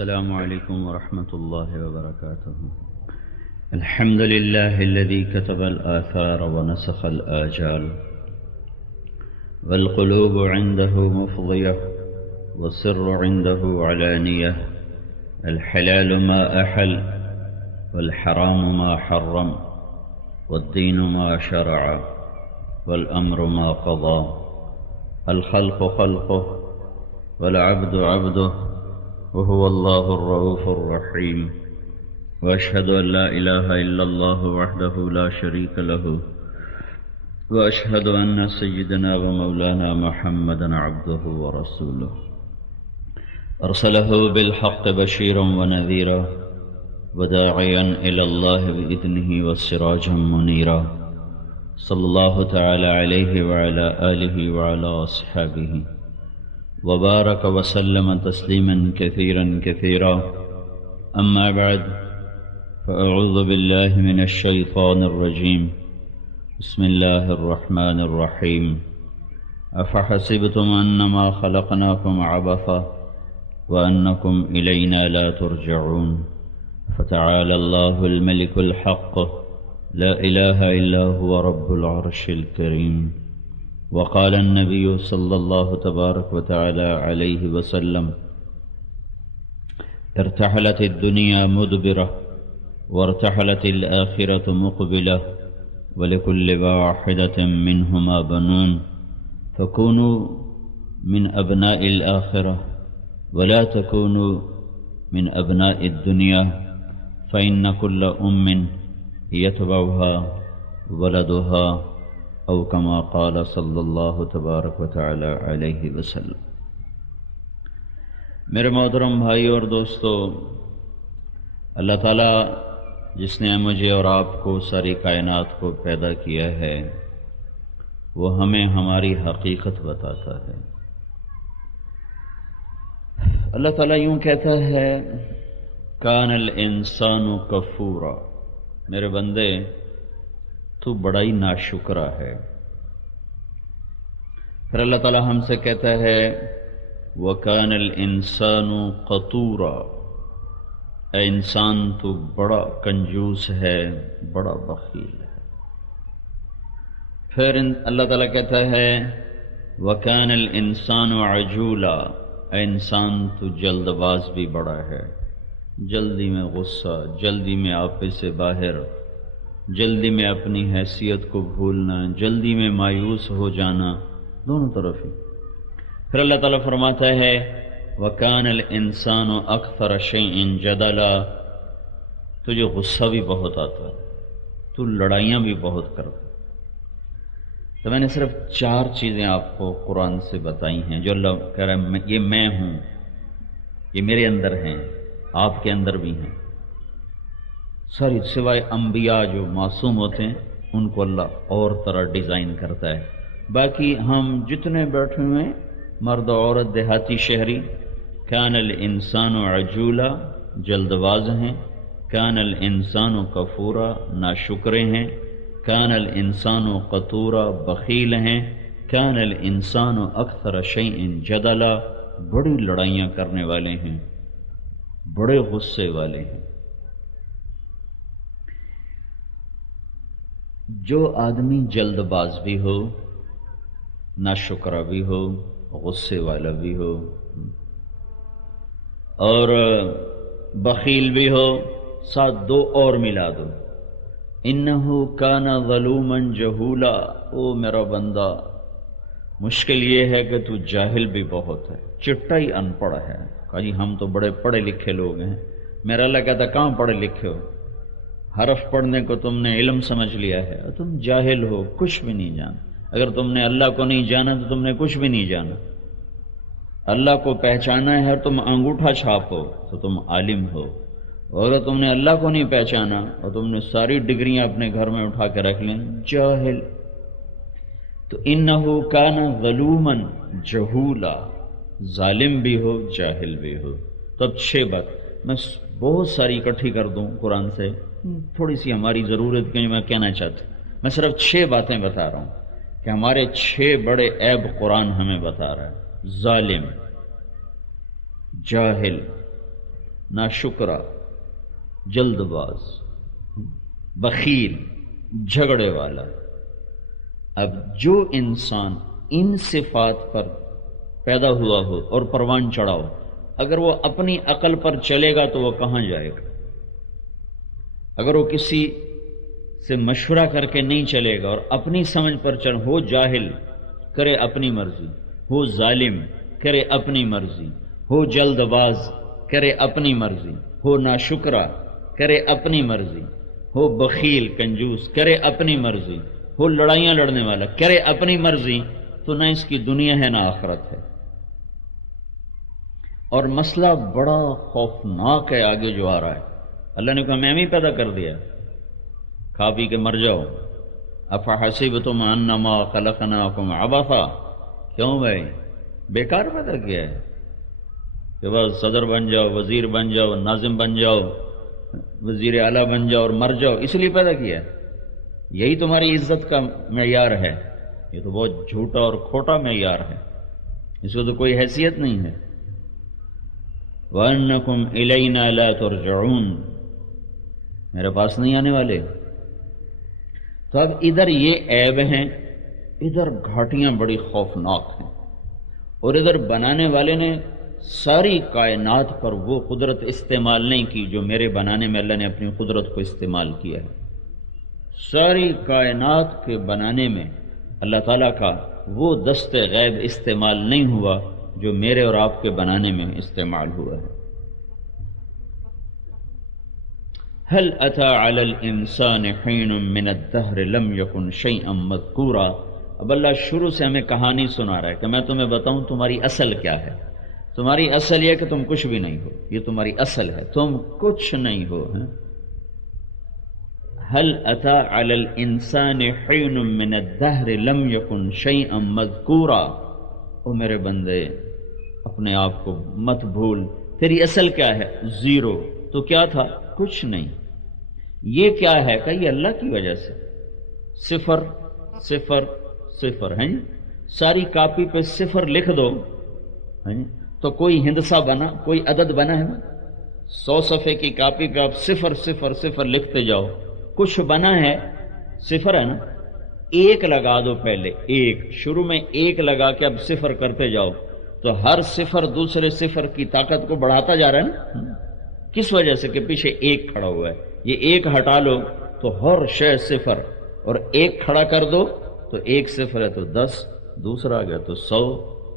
السلام عليكم ورحمة الله وبركاته. الحمد لله الذي كتب الآثار ونسخ الآجال، والقلوب عنده مفضية والسر عنده علانية. الحلال ما أحل والحرام ما حرم، والدين ما شرع والأمر ما قضى. الخلق خلقه والعبد عبده، وهو الله الرؤوف الرحيم. وأشهد أن لا إله إلا الله وحده لا شريك له، وأشهد أن سيدنا ومولانا محمدا عبده ورسوله، أرسله بالحق بشيرا ونذيرا وداعيا إلى الله بإذنه وسراجا منيرا. صلى الله تعالى عليه وعلى آله وعلى أصحابه وبارك وسلم تسليما كثيرا كثيرا. أما بعد، فأعوذ بالله من الشيطان الرجيم. بسم الله الرحمن الرحيم. أفحسبتم أنما خلقناكم عبثا وأنكم إلينا لا ترجعون. فتعالى الله الملك الحق، لا إله إلا هو رب العرش الكريم. وقال النبي صلى الله تبارك وتعالى عليه وسلم: ارتحلت الدنيا مدبرة وارتحلت الآخرة مقبلة، ولكل واحدة منهما بنون. فكونوا من أبناء الآخرة ولا تكونوا من أبناء الدنيا، فإن كل أم يتبعها ولدها، أو كما قال صلی اللہ تبارک و تعالی علیہ وسلم. میرے محترم بھائی اور دوستو، اللہ تعالیٰ جس نے مجھے اور آپ کو ساری کائنات کو پیدا کیا ہے، وہ ہمیں ہماری حقیقت بتاتا ہے. اللہ تعالیٰ یوں کہتا ہے: کان الانسان کفورا. میرے بندے، تو بڑا ہی ناشکرا ہے. پھر اللہ تعالیٰ ہم سے کہتا ہے: وَكَانَ الْإِنسَانُ قَطُورًا. اے انسان، تو بڑا کنجوس ہے، بڑا بخیل ہے. پھر اللہ تعالیٰ کہتا ہے: وَكَانَ الْإِنسَانُ عَجُولًا. اے انسان، تو جلد باز بھی بڑا ہے. جلدی میں غصہ، جلدی میں آپے سے باہر، جلدی میں اپنی حیثیت کو بھولنا، جلدی میں مایوس ہو جانا، دونوں طرف ہی. پھر اللہ تعالیٰ فرماتا ہے: وَكَانَ الْإِنسَانُ أَكْثَرَ شَيْءٍ جَدَلًا. تجھے غصہ بھی بہت آتا ہے، تو لڑائیاں بھی بہت کرتا. تو میں نے صرف 4 چیزیں آپ کو قرآن سے بتائی ہیں جو اللہ کہہ رہا ہے یہ میں ہوں، یہ میرے اندر ہیں، آپ کے اندر بھی ہیں. ساری سوائے انبیاء جو معصوم ہوتے ہیں ان کو اللہ اور طرح ڈیزائن کرتا ہے. باقی ہم جتنے بیٹھے ہوئے ہیں، مرد عورت دیہاتی شہری، کان الانسان عجولا، جلد باز ہیں. کان الانسان کفورا، ناشکرے ہیں. کان الانسان قطورا، بخیل ہیں. کان الانسان اکثر شیء جدلا، بڑی لڑائیاں کرنے والے ہیں، بڑے غصے والے ہیں. جو آدمی جلد باز بھی ہو، ناشکرا بھی ہو، غصے والا بھی ہو، اور بخیل بھی ہو، ساتھ 2 اور ملا دو: انہو کان ظلوما جہولا. او میرا بندہ، مشکل یہ ہے کہ تو جاہل بھی بہت ہے، چٹا ہی ان پڑھ ہے. کہا جی ہم تو بڑے پڑھے لکھے لوگ ہیں. میرا اللہ کہتا کہاں پڑھے لکھے ہو؟ حرف پڑھنے کو تم نے علم سمجھ لیا ہے، تم جاہل ہو، کچھ بھی نہیں جانا. اگر تم نے اللہ کو نہیں جانا تو تم نے کچھ بھی نہیں جانا. اللہ کو پہچانا ہے، تم انگوٹھا چھاپ ہو تو تم عالم ہو. اور اگر تم نے اللہ کو نہیں پہچانا اور تم نے ساری ڈگریاں اپنے گھر میں اٹھا کے رکھ لیں، جاہل. تو انہو کان ظلوما جہولا، ظالم بھی ہو، جاہل بھی ہو. تب 6 بات میں بہت ساری اکٹھی کر دوں قرآن سے، تھوڑی سی ہماری ضرورت کی میں کہنا چاہتا ہوں. میں صرف 6 باتیں بتا رہا ہوں کہ ہمارے 6 بڑے عیب قرآن ہمیں بتا رہا ہے: ظالم، جاہل، ناشکرا، جلد باز، بخیل، جھگڑے والا۔ اب جو انسان ان صفات پر پیدا ہوا ہو اور پروان چڑھا ہو، اگر وہ اپنی عقل پر چلے گا تو وہ کہاں جائے گا؟ اگر وہ کسی سے مشورہ کر کے نہیں چلے گا اور اپنی سمجھ پر چل، ہو جاہل کرے اپنی مرضی، ہو ظالم کرے اپنی مرضی، ہو جلد باز کرے اپنی مرضی، ہو ناشکرا کرے اپنی مرضی، ہو بخیل کنجوس کرے اپنی مرضی، ہو لڑائیاں لڑنے والا کرے اپنی مرضی، تو نہ اس کی دنیا ہے نہ آخرت ہے۔ اور مسئلہ بڑا خوفناک ہے آگے جو آ رہا ہے۔ اللہ نے کہا میں ہی پیدا کر دیا، کھا پی کے مر جاؤ۔ افحسبتم انما خلقناکم عبثا، کیوں بھائی بیکار پیدا کیا ہے کہ بس صدر بن جاؤ، وزیر بن جاؤ، ناظم بن جاؤ، وزیر اعلیٰ بن جاؤ اور مر جاؤ، اس لیے پیدا کیا ہے؟ یہی تمہاری عزت کا معیار ہے؟ یہ تو بہت جھوٹا اور کھوٹا معیار ہے، اس کو تو کوئی حیثیت نہیں ہے۔ وَأَنَّكُمْ إِلَيْنَا لَا تُرْجَعُونَ، میرے پاس نہیں آنے والے۔ تو اب ادھر یہ عیب ہیں، ادھر گھاٹیاں بڑی خوفناک ہیں، اور ادھر بنانے والے نے ساری کائنات پر وہ قدرت استعمال نہیں کی جو میرے بنانے میں اللہ نے اپنی قدرت کو استعمال کیا ہے۔ ساری کائنات کے بنانے میں اللہ تعالیٰ کا وہ دست غیب استعمال نہیں ہوا جو میرے اور آپ کے بنانے میں استعمال ہوا ہے۔ هل اتى على الانسان حين من الدهر لم يكن شيئا مذكورا۔ اب اللہ شروع سے ہمیں کہانی سنا رہا ہے کہ میں تمہیں بتاؤں تمہاری اصل کیا ہے۔ تمہاری اصل یہ کہ تم کچھ بھی نہیں ہو، یہ تمہاری اصل ہے، تم کچھ نہیں ہو۔ هل اتى على الانسان حين من الدهر لم يكن شيئا مذكورا۔ او میرے بندے اپنے آپ کو مت بھول، تیری اصل کیا ہے؟ زیرو۔ تو کیا تھا؟ کچھ نہیں۔ یہ کیا ہے کہ یہ اللہ کی وجہ سے، صفر صفر صفر ہے۔ ساری کاپی پہ صفر لکھ دو تو کوئی ہندسہ بنا، کوئی عدد بنا ہے نا؟ 100 صفحے کی کاپی پہ آپ صفر صفر صفر لکھتے جاؤ، کچھ بنا ہے؟ صفر ہے نا؟ ایک لگا دو، پہلے ایک، شروع میں ایک لگا کے اب صفر کرتے جاؤ تو ہر صفر دوسرے صفر کی طاقت کو بڑھاتا جا رہا ہے نا۔ کس وجہ سے؟ کہ پیچھے ایک کھڑا ہوا ہے۔ یہ ایک ہٹا لو تو ہر شے صفر، اور ایک کھڑا کر دو تو ایک صفر ہے تو 10، دوسرا آ گیا تو 100،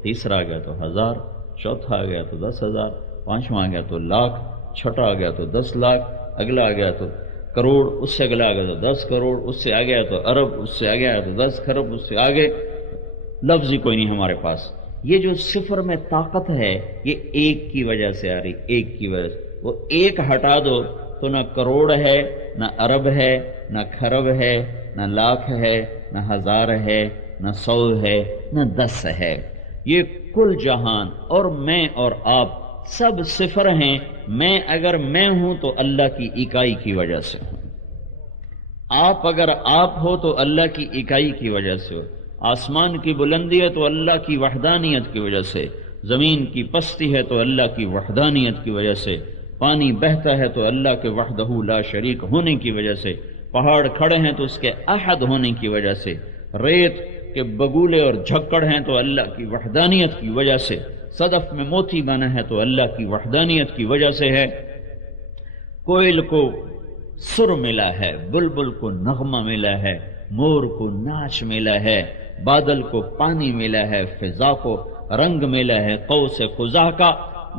تیسرا آ گیا تو 1000، چوتھا آ گیا تو 10,000، پانچواں آ گیا تو لاکھ، چھٹا آ گیا تو 10 لاکھ، اگلا آ گیا تو کروڑ، اس سے اگلا آ گیا تو 10 کروڑ، اس سے آ گیا تو ارب، اس سے آ گیا تو 10 خرب، اس سے آگے لفظ ہی کوئی نہیں ہمارے پاس۔ یہ جو صفر میں طاقت ہے یہ ایک کی وجہ سے آ رہی، ایک کی وجہ سے۔ وہ ایک ہٹا دو تو نہ کروڑ ہے، نہ ارب ہے، نہ خرب ہے، نہ لاکھ ہے، نہ ہزار ہے، نہ 100 ہے، نہ 10 ہے۔ یہ کل جہان اور میں اور آپ سب صفر ہیں۔ میں اگر میں ہوں تو اللہ کی اکائی کی وجہ سے ہوں، آپ اگر آپ ہو تو اللہ کی اکائی کی وجہ سے ہو۔ آسمان کی بلندی ہے تو اللہ کی وحدانیت کی وجہ سے، زمین کی پستی ہے تو اللہ کی وحدانیت کی وجہ سے، پانی بہتا ہے تو اللہ کے وحدہ لا شریک ہونے کی وجہ سے، پہاڑ کھڑے ہیں تو اس کے احد ہونے کی وجہ سے، ریت کے بگولے اور جھکڑ ہیں تو اللہ کی وحدانیت کی وجہ سے، صدف میں موتی بنا ہے تو اللہ کی وحدانیت کی وجہ سے ہے۔ کوئل کو سر ملا ہے، بلبل کو نغمہ ملا ہے، مور کو ناچ ملا ہے، بادل کو پانی ملا ہے، فضا کو رنگ ملا ہے، قوس قزح کا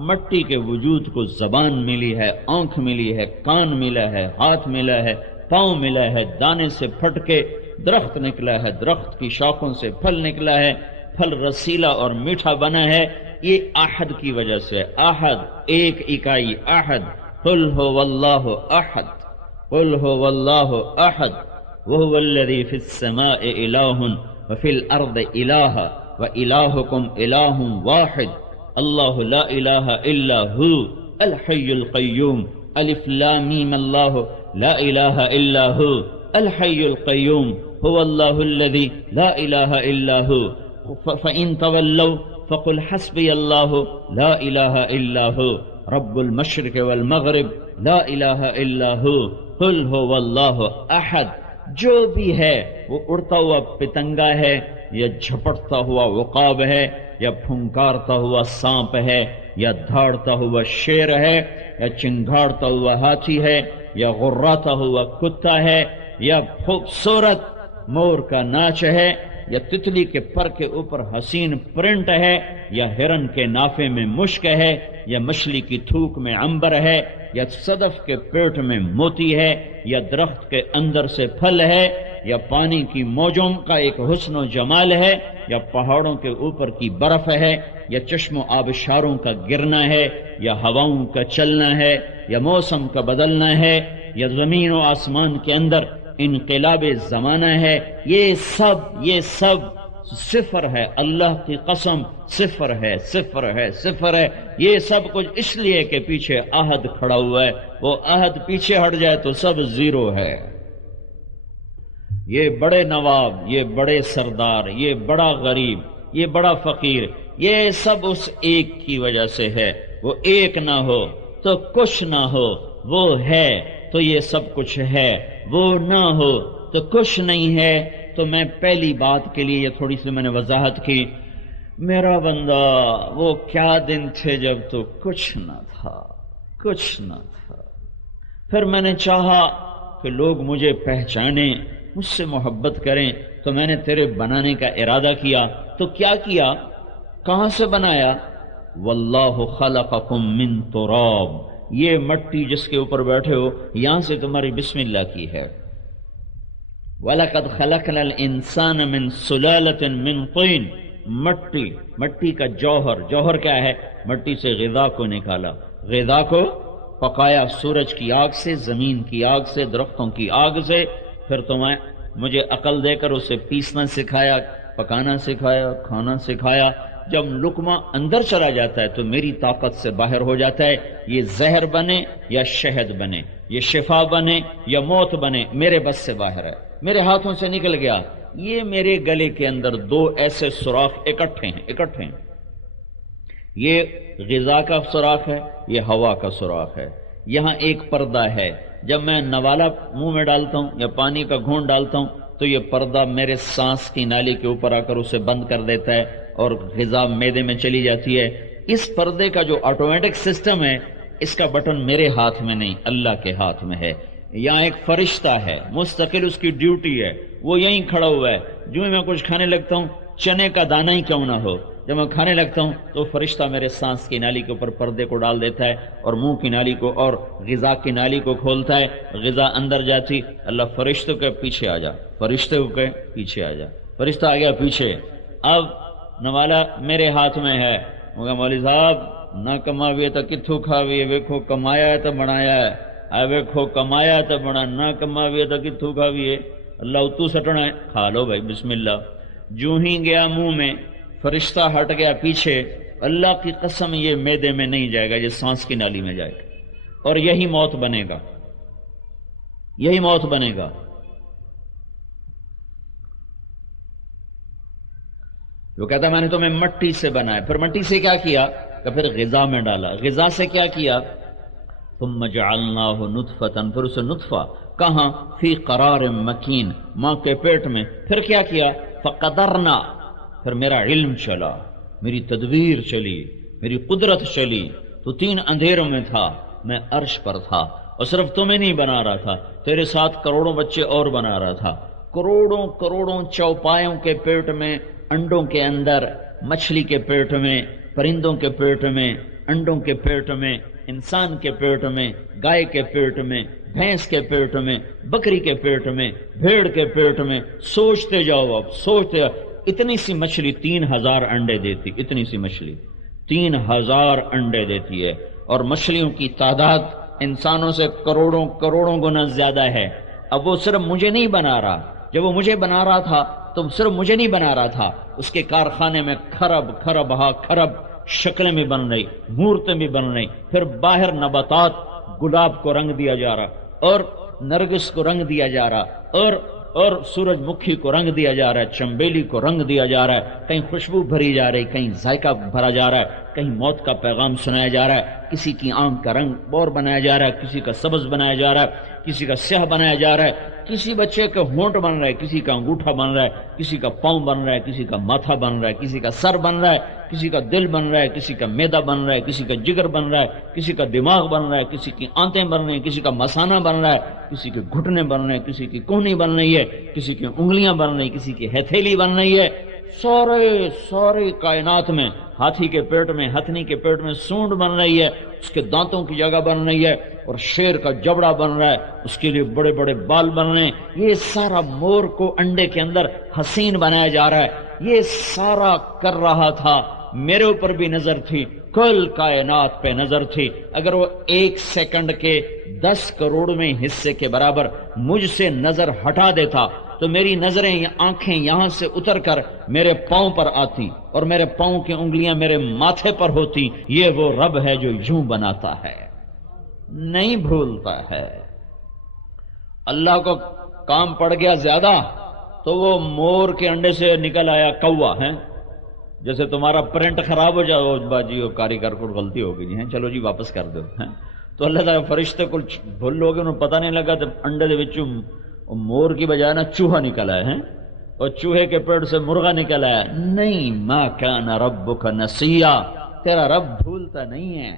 مٹی کے وجود کو زبان ملی ہے، آنکھ ملی ہے، کان ملا ہے، ہاتھ ملا ہے، پاؤں ملا ہے، دانے سے پھٹ کے درخت نکلا ہے، درخت کی شاخوں سے پھل نکلا ہے، پھل رسیلا اور میٹھا بنا ہے۔ یہ احد کی وجہ سے، احد ایک اکائی، احد قل هو اللہ احد، قل هو اللہ احد وهو الذی فی السماء الہ وفی الارض الہ وإلہکم الہ واحد اللہ لا الہ الا ہو الحی القیوم الف لام میم اللہ لا الہ الا ہو الحی القیوم هو اللہ الذی لا الہ الا ہو فإن تولوا فقل حسبی اللہ لا الہ الا ہو رب المشرق والمغرب لا الہ الا ہو قل هو اللہ احد. جو بھی ہے وہ اڑتا ہوا پتنگا ہے یا جھپٹتا ہوا عقاب ہے یا پھنکارتا ہوا سانپ ہے یا دھاڑتا ہوا شیر ہے یا چنگھاڑتا ہوا ہاتھی ہے یا غراتا ہوا کتا ہے یا خوبصورت مور کا ناچ ہے یا تتلی کے پر کے اوپر حسین پرنٹ ہے یا ہرن کے نافے میں مشک ہے یا مچھلی کی تھوک میں عنبر ہے یا صدف کے پیٹ میں موتی ہے یا درخت کے اندر سے پھل ہے یا پانی کی موجوں کا ایک حسن و جمال ہے یا پہاڑوں کے اوپر کی برف ہے یا چشم و آبشاروں کا گرنا ہے یا ہواؤں کا چلنا ہے یا موسم کا بدلنا ہے یا زمین و آسمان کے اندر انقلاب زمانہ ہے، یہ سب صفر ہے. اللہ کی قسم صفر ہے، صفر ہے، صفر ہے. یہ سب کچھ اس لیے کہ پیچھے عہد کھڑا ہوا ہے. وہ عہد پیچھے ہٹ جائے تو سب زیرو ہے. یہ بڑے نواب، یہ بڑے سردار، یہ بڑا غریب، یہ بڑا فقیر، یہ سب اس ایک کی وجہ سے ہے. وہ ایک نہ ہو تو کچھ نہ ہو، وہ ہے تو یہ سب کچھ ہے، وہ نہ ہو تو کچھ نہیں ہے. تو میں پہلی بات کے لیے یہ تھوڑی سی میں نے وضاحت کی. میرا بندہ وہ کیا دن تھے جب تو کچھ نہ تھا، کچھ نہ تھا. پھر میں نے چاہا کہ لوگ مجھے پہچانیں، مجھ سے محبت کریں، تو میں نے تیرے بنانے کا ارادہ کیا. تو کیا کیا؟ کہاں سے بنایا؟ واللہ خلقکم من تراب. یہ مٹی جس کے اوپر بیٹھے ہو یہاں سے تمہاری بسم اللہ کی ہے. وَلَقَدْ خَلَقْنَا الْإِنسَانَ مِنْ سُلَالَةٍ مِنْ طِينٍ. مٹی کا جوہر کیا ہے؟ مٹی سے غذا کو نکالا، غذا کو پکایا سورج کی آگ سے، زمین کی آگ سے، درختوں کی آگ سے. پھر تمہیں مجھے عقل دے کر اسے پیسنا سکھایا، پکانا سکھایا، کھانا سکھایا. جب لقمہ اندر چلا جاتا ہے تو میری طاقت سے باہر ہو جاتا ہے. یہ زہر بنے یا شہد بنے، یہ شفا بنے یا موت بنے، میرے بس سے باہر ہے، میرے ہاتھوں سے نکل گیا. یہ میرے گلے کے اندر دو ایسے سوراخ اکٹھے ہیں. یہ غذا کا سوراخ ہے، یہ ہوا کا سوراخ ہے. یہاں ایک پردہ ہے. جب میں نوالا منہ میں ڈالتا ہوں یا پانی کا گھونٹ ڈالتا ہوں تو یہ پردہ میرے سانس کی نالی کے اوپر آ کر اسے بند کر دیتا ہے اور غذا معدے میں چلی جاتی ہے. اس پردے کا جو آٹومیٹک سسٹم ہے، اس کا بٹن میرے ہاتھ میں نہیں، اللہ کے ہاتھ میں ہے. یہاں ایک فرشتہ ہے، مستقل اس کی ڈیوٹی ہے، وہ یہیں کھڑا ہوا ہے. جو میں کچھ کھانے لگتا ہوں، چنے کا دانہ ہی کیوں نہ ہو، جب میں کھانے لگتا ہوں تو فرشتہ میرے سانس کی نالی کے اوپر پردے کو ڈال دیتا ہے اور منہ کی نالی کو اور غذا کی نالی کو کھولتا ہے. غذا اندر جاتی، اللہ فرشتوں کے پیچھے آ جا، فرشتے کے پیچھے آ جا. فرشتہ آ گیا پیچھے. اب نوالا میرے ہاتھ میں ہے. مگر مولوی صاحب نہ کماویے تو کتھوں کھاویے، ویکھو کمایا ہے تو بنایا ہے، ویکھو کمایا تو بنا، نہ کماویے تو کتھوں کھاویے، اللہ اتو سٹنا ہے، کھا لو بھائی بسم اللہ. جو ہی گیا منہ میں، فرشتہ ہٹ گیا پیچھے. اللہ کی قسم یہ معدے میں نہیں جائے گا، یہ سانس کی نالی میں جائے گا اور یہی موت بنے گا، یہی موت بنے گا. وہ کہتا ہے میں نے تمہیں مٹی سے بنایا. پھر مٹی سے کیا کیا؟ کہ پھر غذا میں ڈالا. غذا سے کیا کیا؟ ثم جعلناہ نطفۃ. پھر اسے نطفہ کہاں؟ فی قرار مکین، ماں کے پیٹ میں. پھر کیا کیا؟ فقدرنا. پھر میرا علم چلا، میری تدبیر چلی، میری قدرت چلی. تو 3 اندھیروں میں تھا، میں عرش پر تھا اور صرف تمہیں نہیں بنا رہا تھا، تیرے ساتھ کروڑوں بچے اور بنا رہا تھا. کروڑوں چوپایوں کے پیٹ میں، انڈوں کے اندر، مچھلی کے پیٹ میں، پرندوں کے پیٹ میں، انڈوں کے پیٹ میں، انسان کے پیٹ میں، گائے کے پیٹ میں، بھینس کے پیٹ میں، بکری کے پیٹ میں، بھیڑ کے پیٹ میں. سوچتے جاؤ، اب سوچتے جاؤ. اتنی سی مچھلی 3000 انڈے دیتی، اتنی سی مچھلی 3000 انڈے دیتی ہے. اور مچھلیوں کی تعداد انسانوں سے کروڑوں گنا زیادہ ہے. اب وہ صرف مجھے نہیں بنا رہا، جب وہ مجھے بنا رہا تھا تو صرف مجھے نہیں بنا رہا تھا، اس کے کارخانے میں خرب شکلیں بھی بن رہی، مورتیں بھی بن رہی. پھر باہر نباتات، گلاب کو رنگ دیا جا رہا اور نرگس کو رنگ دیا جا رہا اور اور سورج مکھی کو رنگ دیا جا رہا ہے، چمبیلی کو رنگ دیا جا رہا ہے، کہیں خوشبو بھری جا رہی، کہیں ذائقہ بھرا جا رہا ہے، کہیں موت کا پیغام سنایا جا رہا ہے، کسی کی آنکھ کا رنگ بور بنایا جا رہا ہے، کسی کا سبز بنایا جا رہا ہے، کسی کا سیاہ بنایا جا رہا ہے، کسی بچے کا ہونٹ بن رہا ہے، کسی کا انگوٹھا بن رہا ہے، کسی کا پاؤں بن رہا ہے، کسی کا ماتھا بن رہا ہے، کسی کا سر بن رہا ہے، کسی کا دل بن رہا ہے، کسی کا معدہ بن رہا ہے، کسی کا جگر بن رہا ہے، کسی کا دماغ بن رہا ہے، کسی کی آنتیں بن رہی ہیں، کسی کا مثانہ بن رہا ہے، کسی کے گھٹنے بن رہے ہیں، کسی کی کوہنی بن رہی ہے، کسی کی انگلیاں بن رہی ہیں، کسی کی ہتھیلی بن رہی ہے۔ سارے کائنات میں ہاتھی کے پیٹ میں، ہتھنی کے پیٹ میں سونڈ بن رہی ہے، اس کے دانتوں کی جگہ بن رہی ہے، اور شیر کا جبڑا بن رہا ہے، اس کے لیے بڑے بڑے بال بن رہے ہیں۔ یہ سارا مور کو انڈے کے اندر حسین بنایا جا رہا ہے۔ یہ سارا کر رہا تھا، میرے اوپر بھی نظر تھی، کل کائنات پہ نظر تھی۔ اگر وہ 1 سیکنڈ کے 10 کروڑویں حصے کے برابر مجھ سے نظر ہٹا دیتا تو میری نظریں، آنکھیں یہاں سے اتر کر میرے پاؤں پر آتی اور میرے پاؤں کی انگلیاں میرے ماتھے پر ہوتی۔ یہ وہ رب ہے جو یوں بناتا ہے، نہیں بھولتا ہے۔ اللہ کو کام پڑ گیا زیادہ تو وہ مور کے انڈے سے نکل آیا کوا ہے۔ جیسے تمہارا پرنٹ خراب ہو جائے، باجی وہ کاریگر کو غلطی ہو گئی ہے، چلو جی واپس کر دو، تو اللہ تعالیٰ فرشتے کو بھول لوگے، انہوں پتہ نہیں لگا تو انڈے دے وچوں مور کی بجائے نا چوہا نکل آیا ہے، اور چوہے کے پیٹ سے مرغا نکل آیا۔ نہیں، ما کان ربک نسیا، تیرا رب بھولتا نہیں ہے۔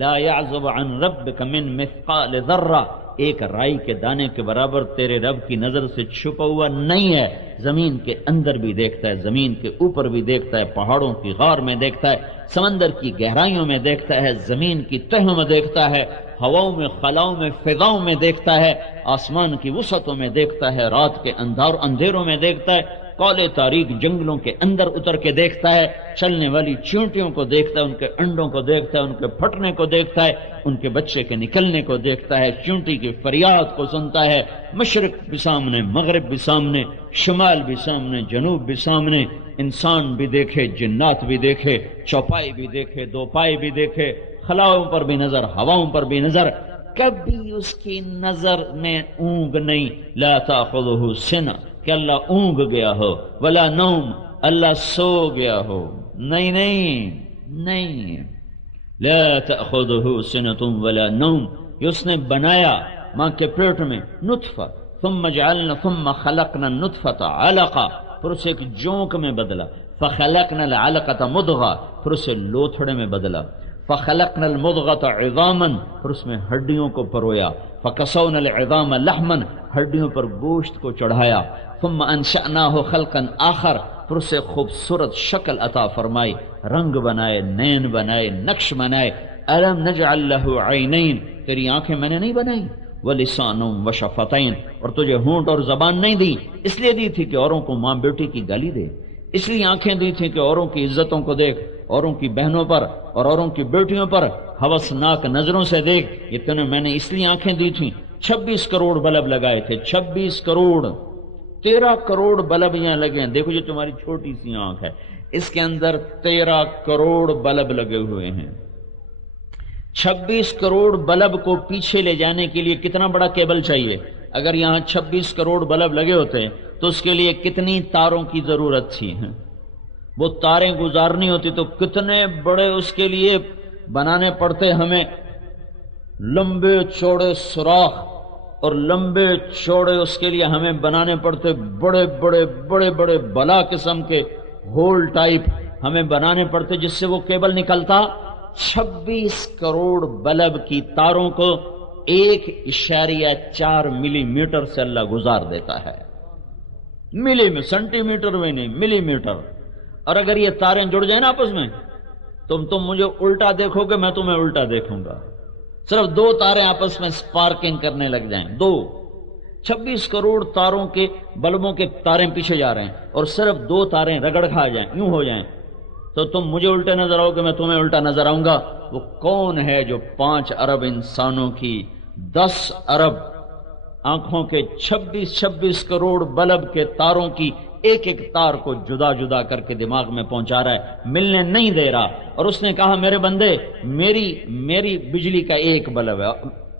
لا یعزب عن ربک من مثقال ذرہ، ایک رائی کے دانے کے برابر تیرے رب کی نظر سے چھپا ہوا نہیں ہے۔ زمین کے اندر بھی دیکھتا ہے، زمین کے اوپر بھی دیکھتا ہے، پہاڑوں کی غار میں دیکھتا ہے، سمندر کی گہرائیوں میں دیکھتا ہے، زمین کی تہوں میں دیکھتا ہے، ہواؤں میں، خلاؤں میں، فضاؤں میں دیکھتا ہے، آسمان کی وسعتوں میں دیکھتا ہے، رات کے اندھیروں میں دیکھتا ہے، کالے تاریک جنگلوں کے اندر اتر کے دیکھتا ہے، چلنے والی چیونٹیوں کو دیکھتا ہے، ان کے انڈوں کو دیکھتا ہے، ان کے پھٹنے کو دیکھتا ہے، ان کے بچے کے نکلنے کو دیکھتا ہے، چیونٹی کی فریاد کو سنتا ہے۔ مشرق بھی سامنے، مغرب بھی سامنے، شمال بھی سامنے، جنوب بھی سامنے، انسان بھی دیکھے، جنات بھی دیکھے، چوپائے بھی دیکھے، دو پائے بھی دیکھے، خلاؤں پر بھی نظر، ہواؤں پر بھی نظر، کبھی اس کی نظر میں اونگ نہیں۔ لا تاخذہ سنہ، کہ اللہ اونگ گیا ہو، ولا نوم، اللہ سو گیا ہو، نہیں۔ لا تأخذہ سنۃ ولا نوم، یہ اس نے بنایا ماں کے پیٹ میں نطفہ، ثم خلقنا النطفة علقہ، پھر اسے ایک جونک میں بدلا، فخلقنا العلقة مضغہ، پھر اسے لوتھڑے میں بدلا، فخلقنا المضغة عظاما، پھر اس میں ہڈیوں کو پرویا، فکسونا العظام لحما، ہڈیوں پر گوشت کو چڑھایا، ثم انشأناه خلقا آخر، پھر اسے خوبصورت شکل عطا فرمائی، رنگ بنائے، نین بنائے، نقش بنائے۔ الم نجعل له عینین، تیری آنکھیں میں نے نہیں بنائی، ولسانا وشفتین، اور تجھے ہونٹ اور زبان نہیں دی، اس لیے دی تھی کہ اوروں کو ماں بیٹی کی گالی دے، اس لیے آنکھیں دی تھی کہ اوروں کی عزتوں کو دیکھ، اوروں کی بہنوں پر اور اوروں کی بیٹیوں پر ہوسناک نظروں سے دیکھ۔ یہ تمہیں میں نے اس لیے آنکھیں دی تھیں۔ 26 کروڑ بلب لگائے تھے، 26 کروڑ، 13 کروڑ بلب یہاں لگے ہیں۔ دیکھو جو تمہاری چھوٹی سی آنکھ ہے، اس کے اندر 13 کروڑ بلب لگے ہوئے ہیں۔ 26 کروڑ بلب کو پیچھے لے جانے کے لیے کتنا بڑا کیبل چاہیے؟ اگر یہاں 26 کروڑ بلب لگے ہوتے تو اس کے لیے کتنی تاروں کی ضرورت تھی؟ وہ تاریں گزارنی ہوتی تو کتنے بڑے اس کے لیے بنانے پڑتے ہمیں، لمبے چوڑے سوراخ، اور لمبے چوڑے اس کے لیے ہمیں بنانے پڑتے بڑے بڑے بڑے بڑے بلا قسم کے ہول ٹائپ ہمیں بنانے پڑتے جس سے وہ کیبل نکلتا۔ 26 کروڑ بلب کی تاروں کو 1.4 ملی میٹر سے اللہ گزار دیتا ہے، سینٹی میٹر میں نہیں، ملی میٹر۔ اور اگر یہ تاریں جڑ جائیں نا آپس میں، تم مجھے الٹا دیکھو گے، میں تمہیں الٹا دیکھوں گا، صرف 2 تاریں آپس میں سپارکنگ کرنے لگ جائیں، 2، 26 کروڑ تاروں کے بلبوں کے تاریں پیچھے جا رہے ہیں، اور صرف 2 تاریں رگڑ کھا جائیں، یوں ہو جائیں، تو تم مجھے الٹے نظر آؤ گے، میں تمہیں الٹا نظر آؤں گا۔ وہ کون ہے جو 5 ارب انسانوں کی 10 ارب آنکھوں کے 26 کروڑ بلب کے تاروں کی ایک تار کو جدا جدا کر کے دماغ میں پہنچا رہا ہے، ملنے نہیں دے رہا؟ اور اس نے کہا میرے بندے، میری بجلی کا ایک بلب ہے،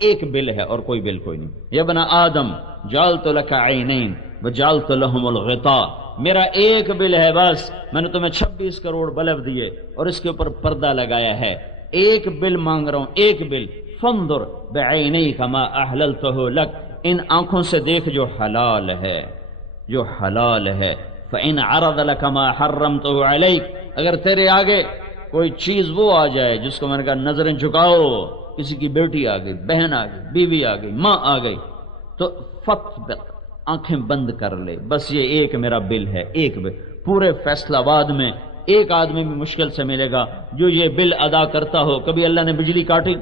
ایک بل ہے اور کوئی بل کوئی نہیں۔ یا ابن آدم جعلت لک عینین، وجعلت لهم الغطاء، میرا ایک بل ہے بس، میں نے تمہیں 26 کروڑ بلب دیے اور اس کے اوپر پردہ لگایا ہے، ایک بل مانگ رہا ہوں، ایک بل، فانظر بعینیک ما احللتہ لک، ان آنکھوں سے دیکھ جو حلال ہے، جو حلال ہے، فإن عرض لك ما حرمته علیک، اگر تیرے آگے کوئی چیز وہ آ جائے جس کو میں نے کہا نظریں جھکاؤ، کسی کی بیٹی آ گئی، بہن آ گئی، بیوی آ گئی، ماں آ گئی، تو فتح آنکھیں بند کر لے، بس یہ ایک میرا بل ہے، ایک بل، پورے فیصلہ آباد میں ایک آدمی بھی مشکل سے ملے گا جو یہ بل ادا کرتا ہو۔ کبھی اللہ نے بجلی کاٹی؟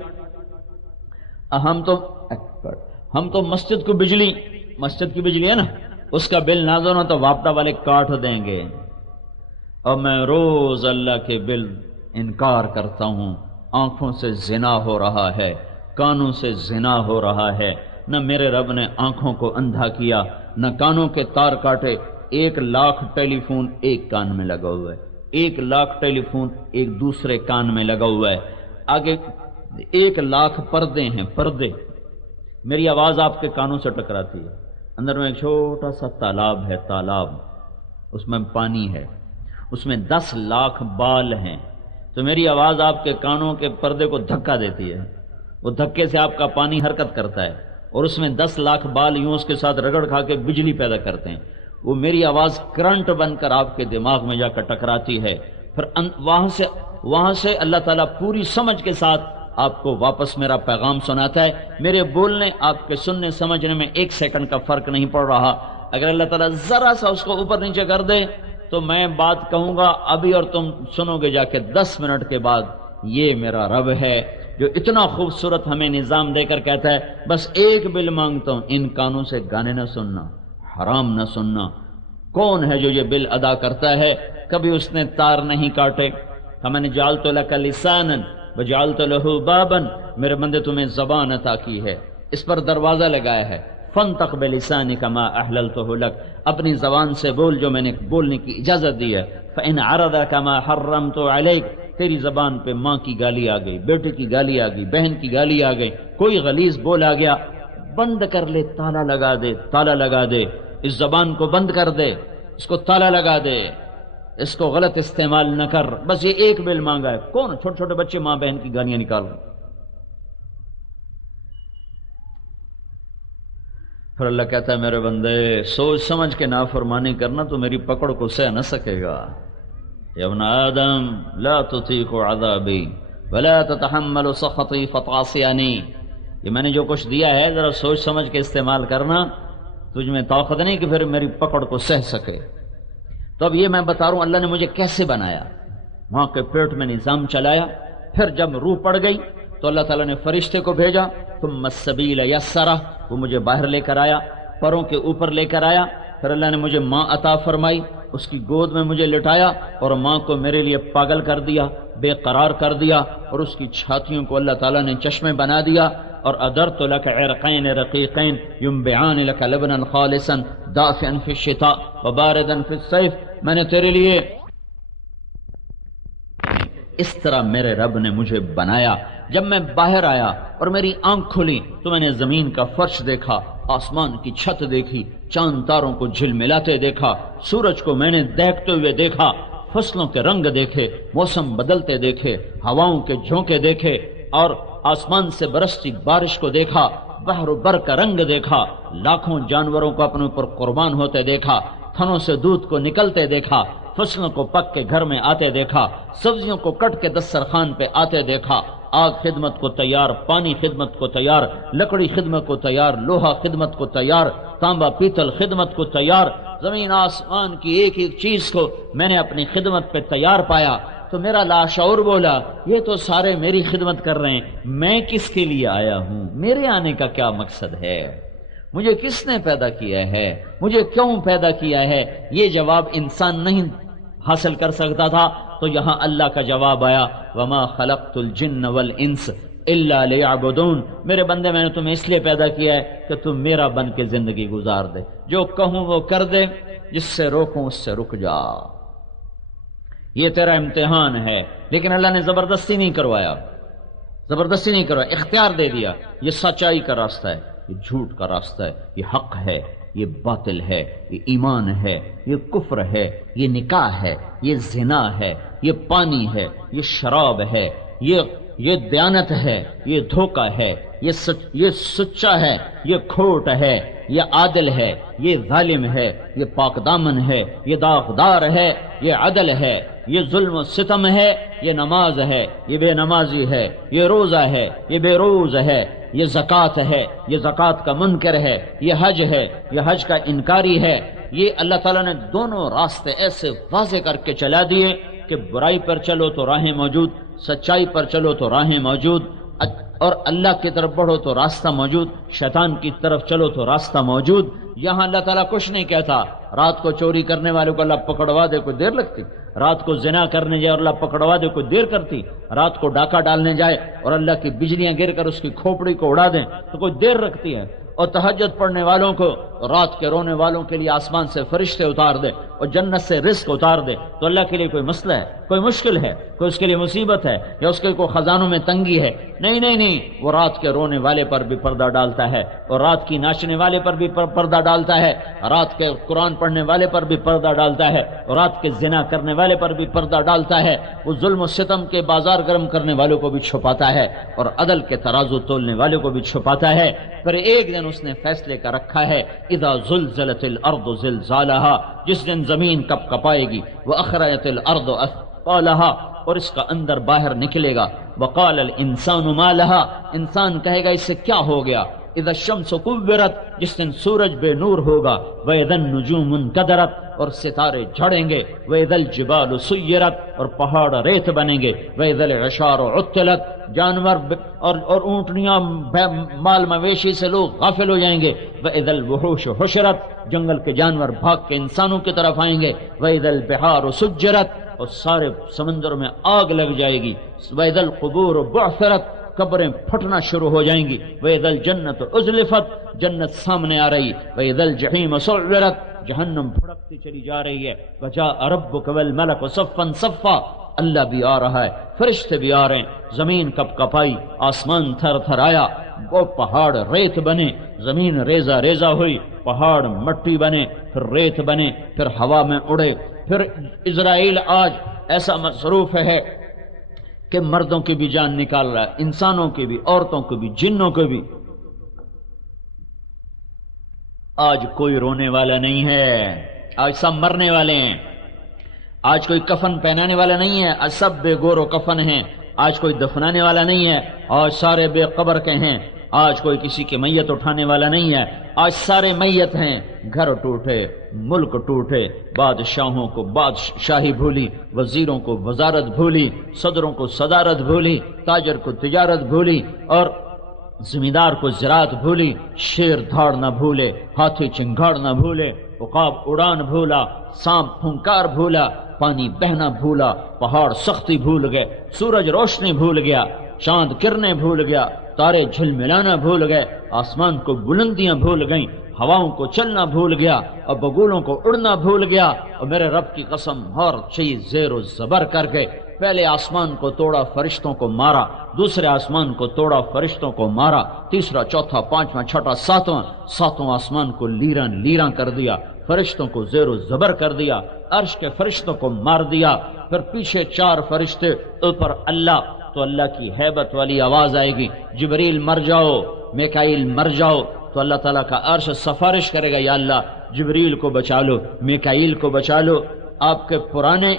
ہم تو مسجد کو بجلی، مسجد کی بجلی ہے نا، اس کا بل نہ دو نا تو واپڈا والے کاٹ دیں گے، اور میں روز اللہ کے بل انکار کرتا ہوں۔ آنکھوں سے زنا ہو رہا ہے، کانوں سے زنا ہو رہا ہے، نہ میرے رب نے آنکھوں کو اندھا کیا، نہ کانوں کے تار کاٹے۔ 1,00,000 ٹیلی فون ایک کان میں لگا ہوا ہے، 1,00,000 ٹیلی فون ایک دوسرے کان میں لگا ہوا ہے، آگے 1,00,000 پردے ہیں، پردے، میری آواز آپ کے کانوں سے ٹکراتی ہے، اندر میں ایک چھوٹا سا تالاب ہے، تالاب، اس میں پانی ہے، اس میں 10,00,000 بال ہیں، تو میری آواز آپ کے کانوں کے پردے کو دھکا دیتی ہے، وہ دھکے سے آپ کا پانی حرکت کرتا ہے، اور اس میں 10,00,000 بال یوں اس کے ساتھ رگڑ کھا کے بجلی پیدا کرتے ہیں، وہ میری آواز کرنٹ بن کر آپ کے دماغ میں جا کر ٹکراتی ہے، پھر وہاں سے اللہ تعالیٰ پوری سمجھ کے ساتھ آپ کو واپس میرا پیغام سناتا ہے۔ میرے بولنے آپ کے سننے سمجھنے میں 1 سیکنڈ کا فرق نہیں پڑ رہا۔ اگر اللہ تعالیٰ ذرا سا اس کو اوپر نیچے کر دے تو میں بات کہوں گا ابھی اور تم سنو گے جا کے 10 منٹ کے بعد۔ یہ میرا رب ہے جو اتنا خوبصورت ہمیں نظام دے کر کہتا ہے بس ایک بل مانگتا ہوں، ان کانوں سے گانے نہ سننا، حرام نہ سننا۔ کون ہے جو یہ بل ادا کرتا ہے؟ کبھی اس نے تار نہیں کاٹے۔ فمن جعلت لك لسانا وجعلت له بابا، میرے بندے تمہیں زبان عطا کی ہے، اس پر دروازہ لگایا ہے، فانطق بلسانک ما احللته لك، اپنی زبان سے بول جو میں نے بولنے کی اجازت دی ہے۔ فإن عرضك ما حرمت عليك، تیری زبان پہ ماں کی گالی آ گئی، بیٹے کی گالی آ گئی، بہن کی گالی آ گئی، کوئی غلیظ بول آ گیا، بند کر لے، تالا لگا دے، تالا لگا دے، اس زبان کو بند کر دے، اس کو تالا لگا دے، اس کو غلط استعمال نہ کر۔ بس یہ ایک بل مانگا ہے۔ کون؟ چھوٹے چھوٹے بچے ماں بہن کی گالیاں نکال رہے۔ پھر اللہ کہتا ہے میرے بندے سوچ سمجھ کے نافرمانی کرنا تو میری پکڑ کو سہ نہ سکے گا۔ یا ابن آدم لا تطیق عذابی ولا تتحمل سخطی فتعصینی، یہ میں نے جو کچھ دیا ہے ذرا سوچ سمجھ کے استعمال کرنا، تجھ میں طاقت نہیں کہ پھر میری پکڑ کو سہ سکے۔ تو اب یہ میں بتا رہا ہوں اللہ نے مجھے کیسے بنایا، ماں کے پیٹ میں نظام چلایا، پھر جب روح پڑ گئی تو اللہ تعالیٰ نے فرشتے کو بھیجا، ثم السبیل یسرہ، وہ مجھے باہر لے کر آیا، پروں کے اوپر لے کر آیا، پھر اللہ نے مجھے ماں عطا فرمائی، اس کی گود میں مجھے لٹایا اور ماں کو میرے لیے پاگل کر دیا، بے قرار کر دیا، اور اس کی چھاتیوں کو اللہ تعالیٰ نے چشمے بنا دیا، اور ادرت لك عرقین رقیقین ينبعان لك لبنا خالصا دافئا في الشتاء وباردا في الصيف، میں نے تیرے لیے اس طرح میرے رب نے مجھے بنایا۔ جب میں باہر آیا اور میری آنکھ کھلی تو میں نے زمین کا فرش دیکھا، آسمان کی چھت دیکھی، چاند تاروں کو جھلملاتے دیکھا، سورج کو میں نے دہکتے ہوئے دیکھا، فصلوں کے رنگ دیکھے، موسم بدلتے دیکھے، ہواؤں کے جھونکے دیکھے، اور آسمان سے برستی بارش کو دیکھا، بحر و بر کا رنگ دیکھا، لاکھوں جانوروں کو اپنے اوپر قربان ہوتے دیکھا، تھنوں سے دودھ کو نکلتے دیکھا، فصلوں کو پک کے گھر میں آتے دیکھا، سبزیوں کو کٹ کے دسترخوان پہ آتے دیکھا، آگ خدمت کو تیار، پانی خدمت کو تیار، لکڑی خدمت کو تیار، لوہا خدمت کو تیار، تانبا پیتل خدمت کو تیار، زمین آسمان کی ایک ایک چیز کو میں نے اپنی خدمت پہ تیار پایا۔ تو میرا لاشعور بولا یہ تو سارے میری خدمت کر رہے ہیں، میں کس کے لیے آیا ہوں؟ میرے آنے کا کیا مقصد ہے؟ مجھے کس نے پیدا کیا ہے؟ مجھے کیوں پیدا کیا ہے؟ یہ جواب انسان نہیں حاصل کر سکتا تھا، تو یہاں اللہ کا جواب آیا، وما خلقت الجن والانس الا لیعبدون، میرے بندے میں نے تمہیں اس لیے پیدا کیا ہے کہ تم میرا بن کے زندگی گزار دے، جو کہوں وہ کر دے، جس سے روکوں اس سے رک جا، یہ تیرا امتحان ہے۔ لیکن اللہ نے زبردستی نہیں کروایا، زبردستی نہیں کروایا، اختیار دے دیا، یہ سچائی کا راستہ ہے، یہ جھوٹ کا راستہ ہے، یہ حق ہے، یہ باطل ہے، یہ ایمان ہے، یہ کفر ہے، یہ نکاح ہے، یہ زنا ہے، یہ پانی ہے، یہ شراب ہے، یہ دیانت ہے، یہ دھوکہ ہے، یہ سچا ہے، یہ کھوٹ ہے، یہ عادل ہے، یہ ظالم ہے، یہ پاک دامن ہے، یہ داغدار ہے، یہ عدل ہے، یہ ظلم و ستم ہے، یہ نماز ہے، یہ بے نمازی ہے، یہ روزہ ہے، یہ بے روز ہے، یہ زکوٰۃ ہے، یہ زکوٰۃ کا منکر ہے، یہ حج ہے، یہ حج کا انکاری ہے۔ یہ اللہ تعالیٰ نے دونوں راستے ایسے واضح کر کے چلا دیے کہ برائی پر چلو تو راہیں موجود، سچائی پر چلو تو راہیں موجود، اور اللہ کی طرف بڑھو تو راستہ موجود، شیطان کی طرف چلو تو راستہ موجود۔ یہاں اللہ تعالیٰ کچھ نہیں کہتا رات کو چوری کرنے والے کو اللہ پکڑوا دے کوئی دیر لگتی، رات کو زنا کرنے جائے اور اللہ پکڑوا دے کوئی دیر کرتی، رات کو ڈاکہ ڈالنے جائے اور اللہ کی بجلیاں گر کر اس کی کھوپڑی کو اڑا دیں تو کوئی دیر رکھتی ہے، اور تہجد پڑھنے والوں کو، رات کے رونے والوں کے لیے آسمان سے فرشتے اتار دے اور جنت سے رزق اتار دے تو اللہ کے لیے کوئی مسئلہ ہے، کوئی مشکل ہے، کوئی اس کے لیے مصیبت ہے یا اس کے کوئی خزانوں میں تنگی ہے؟ نہیں نہیں نہیں، وہ رات کے رونے والے پر بھی پردہ ڈالتا ہے اور رات کی ناچنے والے پر بھی پردہ ڈالتا ہے، رات کے قرآن پڑھنے والے پر بھی پردہ ڈالتا ہے اور رات کے زنا کرنے والے پر بھی پردہ ڈالتا ہے، وہ ظلم و ستم کے بازار گرم کرنے والوں کو بھی چھپاتا ہے اور عدل کے ترازو تولنے والوں کو بھی چھپاتا ہے۔ پھر ایک دن اس نے فیصلے کا رکھا ہے، اذا زلزلت الارض زلزالها، جس دن زمین کپ کپائے گی، واخرجت الارض اثقالها، اور اس کا اندر باہر نکلے گا، وقال الانسان ما لها، انسان کہے گا اس سے کیا ہو گیا، اذا الشمس کورت، جس دن سورج بے نور ہوگا، واذا النجوم انکدرت، اور ستارے جھڑیں گے، واذا الجبال سیرت، اور پہاڑ ریت بنیں گے، واذا العشار عطلت، جانور اور اونٹنیاں مال مویشی سے لوگ غافل ہو جائیں گے، واذا الوحوش حشرت، جنگل کے جانور بھاگ کے انسانوں کی طرف آئیں گے، واذا البحار سجرت، اور سارے سمندر میں آگ لگ جائے گی، واذا القبور بعثرت، قبریں پھٹنا شروع ہو جائیں گی، وَإِذَا الْجَنَّةُ أُزْلِفَتْ، جنت سامنے آ رہی، وَإِذَا الْجَحِيمُ سُعِّرَتْ، جہنم بھڑکتی چلی جا رہی ہے، وَجَاءَ رَبُّكَ وَالْمَلَكُ صَفًّا صَفًّا، اللہ بھی آ رہا ہے، فرشتے بھی آ رہے ہیں، زمین کپ کپائی، آسمان تھر تھر آیا، وہ پہاڑ ریت بنے، زمین ریزہ ریزہ ہوئی، پہاڑ مٹی بنے، پھر ریت بنے، پھر ہوا میں اڑے، پھر اسرائیل آج ایسا مصروف ہے کہ مردوں کی بھی جان نکال رہا ہے، انسانوں کی بھی، عورتوں کی بھی، جنوں کی بھی۔ آج کوئی رونے والا نہیں ہے، آج سب مرنے والے ہیں، آج کوئی کفن پہنانے والا نہیں ہے، آج سب بے گور و کفن ہیں، آج کوئی دفنانے والا نہیں ہے، آج سارے بے قبر کے ہیں، آج کوئی کسی کی میت اٹھانے والا نہیں ہے، آج سارے میت ہیں، گھر ٹوٹے، ملک ٹوٹے، بادشاہوں کو بادشاہی بھولی، وزیروں کو وزارت بھولی، صدروں کو صدارت بھولی، تاجر کو تجارت بھولی، اور زمیندار کو زراعت بھولی، شیر دھاڑ نہ بھولے، ہاتھی چنگھاڑ نہ بھولے، عقاب اڑان بھولا، سانپ پھنکار بھولا، پانی بہنا بھولا، پہاڑ سختی بھول گئے، سورج روشنی بھول گیا، چاند کرنے بھول گیا، تارے جھلملانا بھول گئے، آسمان کو بلندیاں بھول گئیں، ہواؤں کو چلنا بھول گیا، اور بگولوں کو اڑنا بھول گیا، اور میرے رب کی قسم ہر چیز زیر و زبر کر گئے۔ پہلے آسمان کو توڑا، فرشتوں کو مارا، دوسرے آسمان کو توڑا، فرشتوں کو مارا، تیسرا، چوتھا، پانچواں، چھٹا، ساتواں آسمان کو لیراں کر دیا، فرشتوں کو زیر و زبر کر دیا، عرش کے فرشتوں کو مار دیا، پھر پیچھے 4 فرشتے، اوپر اللہ، تو اللہ کی ہیبت والی آواز آئے گی، جبریل مر جاؤ، میکائیل مر جاؤ، تو اللہ تعالیٰ کا عرش سفارش کرے گا، یا اللہ جبریل کو بچا لو، میکائیل کو بچا لو، آپ کے پرانے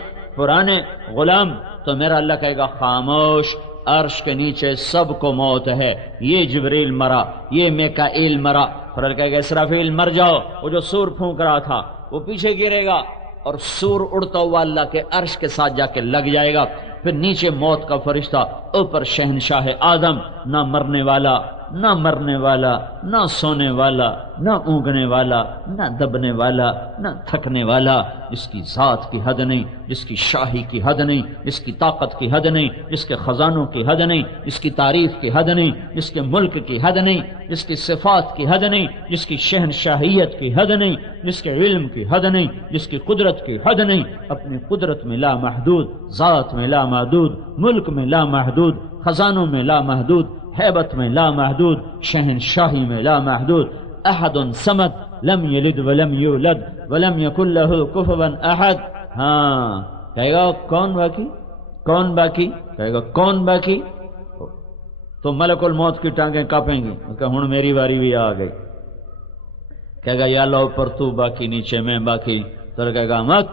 غلام، تو میرا اللہ کہے گا خاموش، عرش کے نیچے سب کو موت ہے، یہ جبریل مرا، یہ میکائیل مرا، پھر اللہ کہے گا اسرافیل مر جاؤ، وہ جو سور پھونک رہا تھا وہ پیچھے گرے گا اور سور اڑتا ہوا اللہ کے عرش کے ساتھ جا کے لگ جائے گا، پھر نیچے موت کا فرشتہ، اوپر شہنشاہ آدم، نہ مرنے والا، نہ مرنے والا، نہ سونے والا، نہ اونگنے والا، نہ دبنے والا، نہ تھکنے والا، جس کی ذات کی حد نہیں، جس کی شاہی کی حد نہیں، جس کی طاقت کی حد نہیں، جس کے خزانوں کی حد نہیں، جس کی تعریف کی حد نہیں، جس کے ملک کی حد نہیں، جس کی صفات کی حد نہیں، جس کی شہنشاہیت کی حد نہیں، جس کے علم کی حد نہیں، جس کی قدرت کی حد نہیں، اپنی قدرت میں لا محدود، ذات میں لا محدود، ملک میں لا محدود، خزانوں میں لا محدود، ہیبت میں لا محدود، شہنشاہی میں لا محدود، احد صمد، لم یلد ولم یولد ولم یکن لہ کفوا احد. ہاں کہے گا کون باقی، کون باقی، کہے گا کون باقی، تو ملک الموت کی ٹانگیں کانپیں گی. اس کا ہن میری باری بھی آ گئی. کہے گا یا اللہ اوپر تو باقی، نیچے میں باقی. تو کہے گا مت،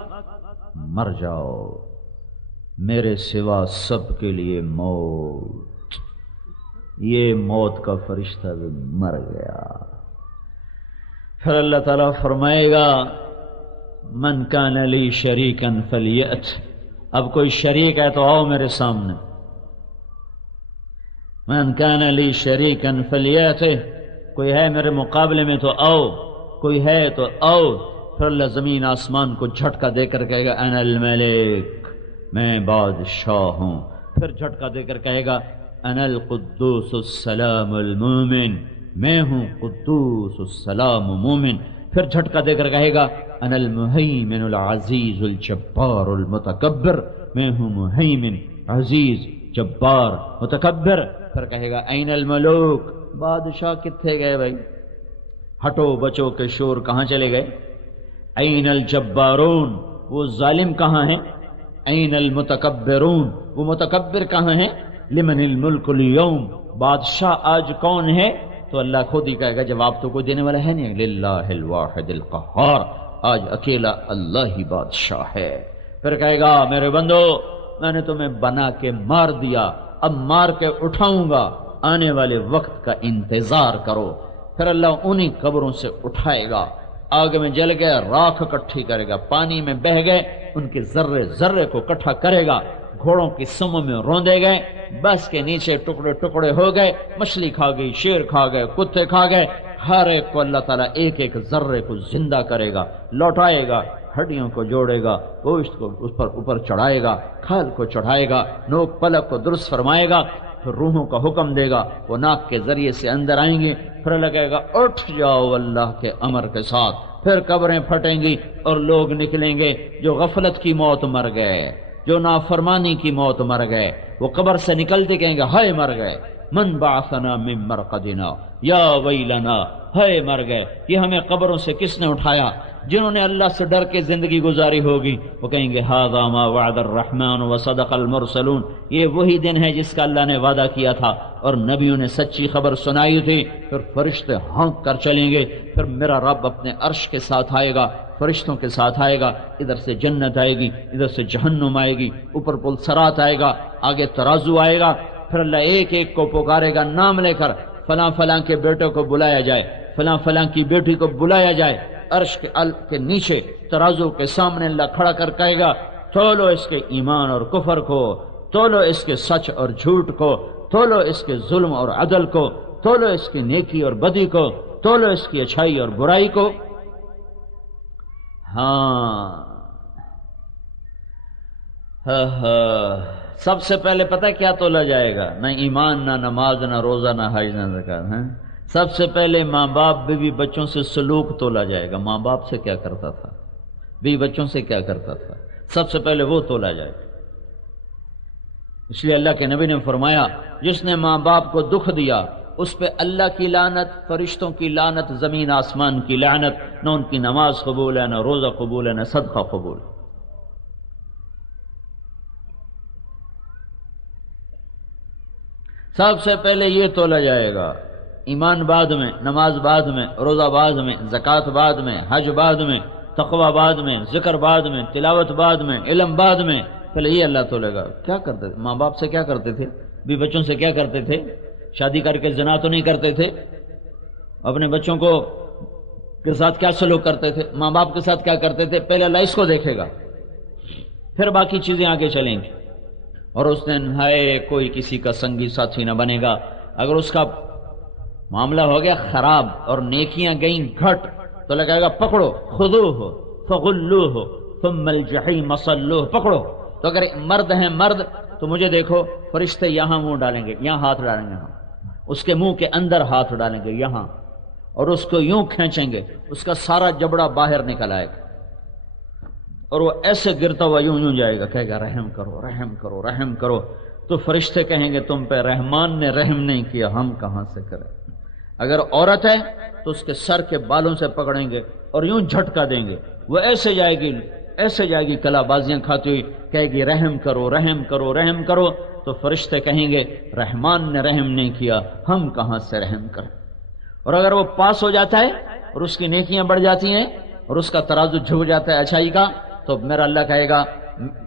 مر جاؤ، میرے سوا سب کے لیے موت. یہ موت کا فرشتہ بھی مر گیا. پھر اللہ تعالیٰ فرمائے گا من کان لی شریکا فلیأت. اب کوئی شریک ہے تو آؤ میرے سامنے. من کان لی شریکا فلیأت، کوئی ہے میرے مقابلے میں تو آؤ، کوئی ہے تو آؤ. پھر اللہ زمین آسمان کو جھٹکا دے کر کہے گا انا الملک، میں بادشاہ ہوں. پھر جھٹکا دے کر کہے گا انا القدوس السلام المومن، میں ہوں قدوس السلام مومن. پھر جھٹکا دے کر کہے گا انا المہیمن العزیز الجبار المتکبر، میں ہوں مہیمن عزیز جبار متکبر. پھر کہے گا این الملوک، بادشاہ کتنے گئے بھائی، ہٹو بچو کے شور کہاں چلے گئے. این الجبارون، وہ ظالم کہاں ہیں. این المتکبرون، وہ متکبر کہاں ہیں. لمن الملک اليوم، بادشاہ آج کون ہے. تو اللہ خود ہی کہے گا جواب تو کوئی دینے والا ہے نہیں، للہ الواحد القہار، آج اکیلا اللہ ہی بادشاہ ہے. پھر کہے گا میرے بندو میں نے تمہیں بنا کے مار دیا، اب مار کے اٹھاؤں گا، آنے والے وقت کا انتظار کرو. پھر اللہ انہی قبروں سے اٹھائے گا، آگ میں جل گئے راکھ اکٹھی کرے گا، پانی میں بہہ گئے ان کے ذرے ذرے کو اکٹھا کرے گا، گھوڑوں کی سموں میں روندے گئے، بس کے نیچے ٹکڑے ٹکڑے ہو گئے، مچھلی کھا گئی، شیر کھا گئے، کتے کھا گئے. ہر ایک کو اللہ تعالیٰ ایک ایک ذرے کو زندہ کرے گا، لوٹائے گا، ہڈیوں کو جوڑے گا، گوشت کو اس پر اوپر چڑھائے گا، کھال کو چڑھائے گا، نوک پلک کو درست فرمائے گا. پھر روحوں کا حکم دے گا، وہ ناک کے ذریعے سے اندر آئیں گے. پھر اللہ کہے گا اٹھ جاؤ اللہ کے امر کے ساتھ. پھر قبریں پھٹیں گی اور لوگ نکلیں گے جو غفلت کی موت مر گئے، جو نافرمانی کی موت مر گئے. وہ قبر سے نکلتے کہیں گے ہائے مر گئے. من بعثنا من مرقدنا یا ویلنا، ہائے مر گئے، یہ ہمیں قبروں سے کس نے اٹھایا. جنہوں نے اللہ سے ڈر کے زندگی گزاری ہوگی وہ کہیں گے ھذا ما وعد الرحمن وصدق المرسلون، یہ وہی دن ہے جس کا اللہ نے وعدہ کیا تھا اور نبیوں نے سچی خبر سنائی تھی. پھر فرشتے ہانک کر چلیں گے. پھر میرا رب اپنے عرش کے ساتھ آئے گا، فرشتوں کے ساتھ آئے گا. ادھر سے جنت آئے گی، ادھر سے جہنم آئے گی، اوپر پل صراط آئے گا، آگے ترازو آئے گا. پھر اللہ ایک ایک کو پکارے گا نام لے کر، فلاں فلاں کے بیٹے کو بلایا جائے، فلاں فلاں کی بیٹی کو بلایا جائے. عرش کے نیچے ترازو کے سامنے اللہ کھڑا کر کہے گا تولو اس کے ایمان اور کفر کو، تولو اس کے سچ اور جھوٹ کو، تولو اس کے ظلم اور عدل کو، تولو اس کی نیکی اور بدی کو، تولو اس کی اچھائی اور برائی کو. سب سے پہلے پتہ کیا تولا جائے گا؟ نہ ایمان، نہ نماز، نہ روزہ، نہ حج، نہ زکات. سب سے پہلے ماں باپ بیوی بچوں سے سلوک تولا جائے گا. ماں باپ سے کیا کرتا تھا، بیوی بچوں سے کیا کرتا تھا، سب سے پہلے وہ تولا جائے گا. اس لیے اللہ کے نبی نے فرمایا جس نے ماں باپ کو دکھ دیا اس پہ اللہ کی لعنت، فرشتوں کی لعنت، زمین آسمان کی لعنت. نہ ان کی نماز قبول ہے، نہ روزہ قبول ہے، نہ صدقہ قبول. سب سے پہلے یہ تولا جائے گا. ایمان بعد میں، نماز بعد میں، روزہ بعد میں، زکوٰۃ بعد میں، حج بعد میں، تقوی بعد میں، ذکر بعد میں، تلاوت بعد میں، علم بعد میں. پہلے یہ اللہ تولے گا. کیا کرتے تھے ماں باپ سے؟ کیا کرتے تھے بھی بچوں سے؟ کیا کرتے تھے؟ شادی کر کے زنا تو نہیں کرتے تھے. اپنے بچوں کو کے ساتھ کیا سلوک کرتے تھے؟ ماں باپ کے ساتھ کیا کرتے تھے؟ پہلے اللہ اس کو دیکھے گا، پھر باقی چیزیں آگے چلیں گی. اور اس دن ہائے کوئی کسی کا سنگی ساتھی نہ بنے گا. اگر اس کا معاملہ ہو گیا خراب اور نیکیاں گئیں گھٹ تو لگائے گا پکڑو، خذوہ فغلوہ ثم الجحیم صلوہ. پکڑو. تو اگر مرد ہیں مرد تو مجھے دیکھو، فرشتے یہاں منہ ڈالیں گے، یہاں ہاتھ ڈالیں گے، یہاں اس کے منہ کے اندر ہاتھ ڈالیں گے یہاں، اور اس کو یوں کھینچیں گے، اس کا سارا جبڑا باہر نکل آئے گا اور وہ ایسے گرتا ہوا یوں یوں جائے گا. کہے گا رحم کرو، رحم کرو، رحم کرو. تو فرشتے کہیں گے تم پہ رحمان نے رحم نہیں کیا، ہم کہاں سے کریں. اگر عورت ہے تو اس کے سر کے بالوں سے پکڑیں گے اور یوں جھٹکا دیں گے، وہ ایسے جائے گی کلا بازیاں کھاتی ہوئی، کہے گی رحم کرو رحم کرو رحم کرو، تو فرشتے کہیں گے رحمان نے رحم نہیں کیا، ہم کہاں سے رحم کریں۔ اور اگر وہ پاس ہو جاتا ہے اور اس کی نیکیاں بڑھ جاتی ہیں اور اس کا ترازو جھک جاتا ہے اچھائی کا، تو میرا اللہ کہے گا،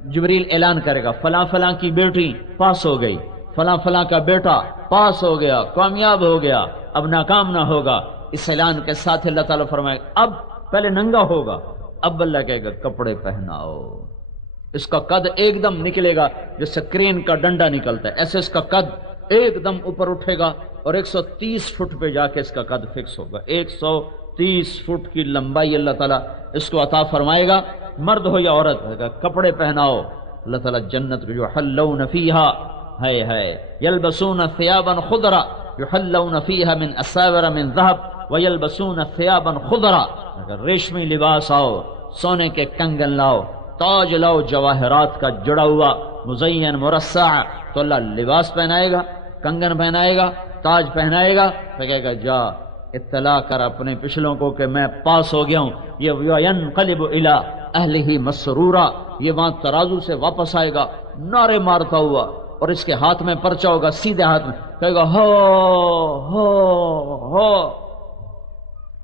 جبریل اعلان کرے گا فلاں فلاں کی بیٹی پاس ہو گئی، فلاں فلاں کا بیٹا پاس ہو گیا، کامیاب ہو گیا، اب ناکام نہ ہوگا۔ اس اعلان کے ساتھ اللہ تعالیٰ فرمائے اب پہلے ننگا ہوگا، اب اللہ کہے گا کپڑے پہناؤ۔ اس کا قد ایک دم نکلے گا جیسے کرین کا ڈنڈا نکلتا ہے، ایسے اس کا قد ایک دم اوپر اٹھے گا اور 130 فٹ پہ جا کے اس کا قد فکس ہوگا۔ 130 فٹ کی لمبائی اللہ تعالیٰ اس کو عطا فرمائے گا، مرد ہو یا عورت ہوگا، کپڑے پہناؤ۔ اللہ تعالیٰ جنت کو یحلون فیہا ہے یلبسون ثیابا خضرا یحلون فیہا من اساور من ذہب ویلبسون ثیابا خضرا، اگر ریشمی لباس آؤ، سونے کے کنگن لاؤ، تاج لاؤ جواہرات کا جڑا ہوا مزین مرصع، تو اللہ لباس پہنائے گا، کنگن پہنائے گا، تاج پہنائے گا، تو کہے گا جا اطلاع کر اپنے پچھلوں کو کہ میں پاس ہو گیا ہوں۔ یہ ینقلب الی اہلہ مسرورا، یہ وہاں ترازو سے واپس آئے گا نعرے مارتا ہوا، اور اس کے ہاتھ میں پرچہ ہوگا سیدھے ہاتھ میں، کہے گا ہو ہو ہو۔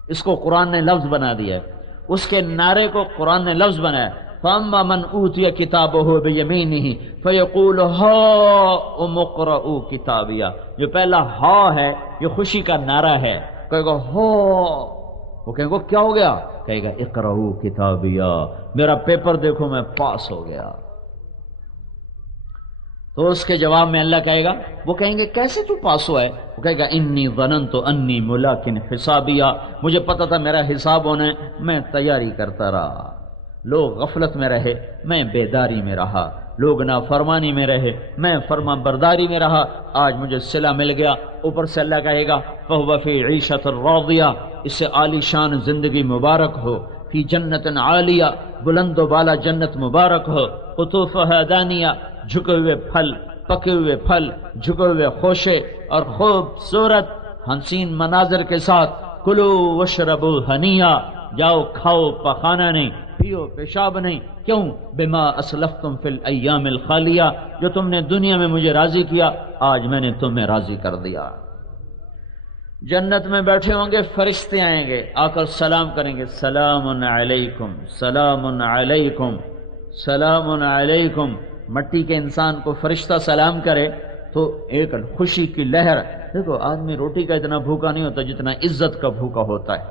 اس کو قرآن نے لفظ بنا دیا ہے، اس کے نعرے کو قرآن نے لفظ بنایا۔ فَأَمَّا مَنْ أُوتِيَ كِتَابَهُ بِيَمِينِهِ فَيَقُولُ هَاؤُمُ اقْرَءُوا کتابیہ، جو پہلا ہا ہے یہ خوشی کا نعرہ ہے، کہے گا ہو، وہ کہے گا کیا ہو گیا، کہے گا اقرؤوا کتابیہ، میرا پیپر دیکھو میں پاس ہو گیا۔ تو اس کے جواب میں اللہ کہے گا، وہ کہیں گے کیسے تو پاس ہوا ہے، وہ کہے گا انی ظننت انی ملاق حسابیہ، مجھے پتا تھا میرا حساب ہونا ہے، میں تیاری کرتا رہا۔ لوگ غفلت میں رہے، میں بیداری میں رہا، لوگ نافرمانی میں رہے، میں فرما برداری میں رہا، آج مجھے صلہ مل گیا۔ اوپر سے اللہ کہے گا فَهُوَ فِي عِيشَةٍ راضیہ، اس سے عالی شان زندگی مبارک ہو، فی جنت عالیہ، بلند و بالا جنت مبارک ہو، قطوفها دانیہ، جھکے ہوئے پھل، پکے ہوئے پھل، جھکے ہوئے خوشے اور خوبصورت حسین مناظر کے ساتھ، کلو وشربو ہنیہ، جاؤ کھاؤ پخانا نہیں، پیو پیشاب نہیں، کیوں؟ بما اسلفتم فی الایام الخالیہ، جو تم نے دنیا میں مجھے راضی کیا آج میں نے تمہیں راضی کر دیا۔ جنت میں بیٹھے ہوں گے، فرشتے آئیں گے، آ کر سلام کریں گے، سلام علیکم سلام علیکم سلام علیکم۔ مٹی کے انسان کو فرشتہ سلام کرے تو ایک خوشی کی لہر، دیکھو آدمی روٹی کا اتنا بھوکا نہیں ہوتا جتنا عزت کا بھوکا ہوتا ہے،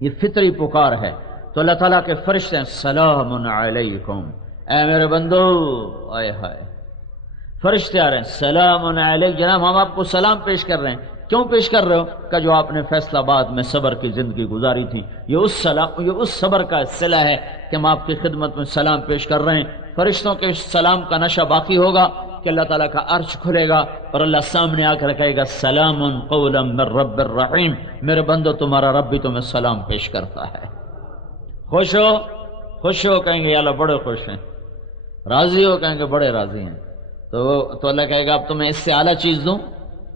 یہ فطری پکار ہے۔ تو اللہ تعالیٰ کے فرشتے ہیں سلام علیکم، اے میرے بندو، آئے ہائے فرشتے آ رہے ہیں، سلام علیکم، جناب ہم آپ کو سلام پیش کر رہے ہیں۔ کیوں پیش کر رہے ہو؟ کہ جو آپ نے فیصل آباد میں صبر کی زندگی گزاری تھی، یہ اس صبر کا صلہ ہے کہ ہم آپ کی خدمت میں سلام پیش کر رہے ہیں۔ فرشتوں کے سلام کا نشہ باقی ہوگا کہ اللہ تعالیٰ کا عرش کھلے گا اور اللہ سامنے آ کر کہے گا سلام قولا من رب الرحیم، میرے بندو تمہارا رب بھی تمہیں سلام پیش کرتا ہے۔ خوش ہو کہیں گے یا اللہ بڑے خوش ہیں، راضی ہو کہیں گے بڑے راضی ہیں۔ تو اللہ کہے گا اب تمہیں اس سے اعلیٰ چیز دوں،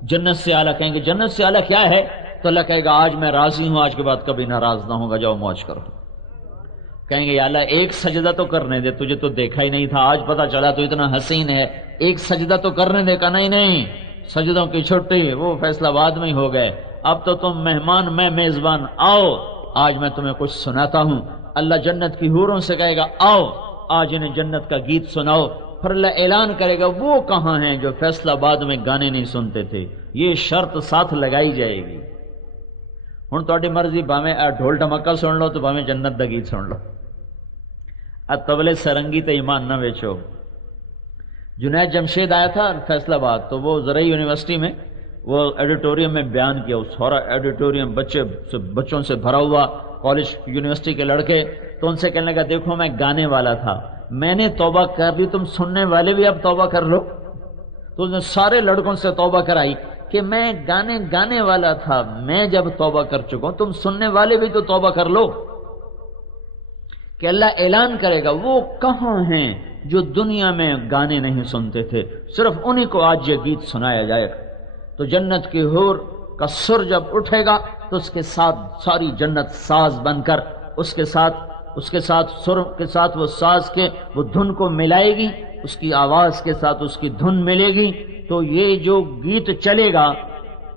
جنت سے اعلیٰ، کہیں گے جنت سے اعلیٰ کیا ہے؟ تو اللہ کہے گا آج میں راضی ہوں، آج کے بعد کبھی ناراض نہ ہوں گا، جاؤ موج کرو۔ کہیں گے یا اللہ ایک سجدہ تو کرنے دے، تجھے تو دیکھا ہی نہیں تھا، آج پتا چلا تو اتنا حسین ہے، ایک سجدہ تو کرنے دے۔ کا نہیں، سجدوں کی چھٹی وہ فیصلہ آباد میں ہی ہو گئے، اب تو تم مہمان میں میزبان، آؤ آج میں تمہیں کچھ سناتا ہوں۔ اللہ جنت کی حوروں سے کہے گا آؤ آج انہیں جنت کا گیت سناؤ۔ پھر اللہ اعلان کرے گا وہ کہاں ہیں جو فیصل آباد میں گانے نہیں سنتے تھے، یہ شرط ساتھ لگائی جائے گی۔ ہن تہاڈی مرضی، بھاویں ڈھول ڈھمکا سن لو تو بھاویں جنت دا گیت سن لو، تبلے سرنگی تے ایمان نہ بیچو۔ جنید جمشید آیا تھا فیصل آباد، تو وہ زرعی یونیورسٹی میں وہ ایڈیٹوریم میں بیان کیا، وہ سارا ایڈیٹوریم بچوں سے بھرا ہوا، کالج یونیورسٹی کے لڑکے، تو ان سے کہنے لگا دیکھو میں گانے والا تھا، میں نے توبہ کر لی، تم سننے والے بھی اب توبہ کر لو۔ تو اس نے سارے لڑکوں سے توبہ کرائی کہ میں گانے والا تھا، میں جب توبہ کر چکا ہوں، تم سننے والے بھی تو توبہ کر لو۔ کہ اللہ اعلان کرے گا وہ کہاں ہیں جو دنیا میں گانے نہیں سنتے تھے، صرف انہی کو آج یہ گیت سنایا جائے گا۔ تو جنت کی حور کا سر جب اٹھے گا تو اس کے ساتھ ساری جنت ساز بن کر اس کے ساتھ سر کے ساتھ وہ ساز کے وہ دھن کو ملائے گی، اس کی آواز کے ساتھ اس کی دھن ملے گی، تو یہ جو گیت چلے گا،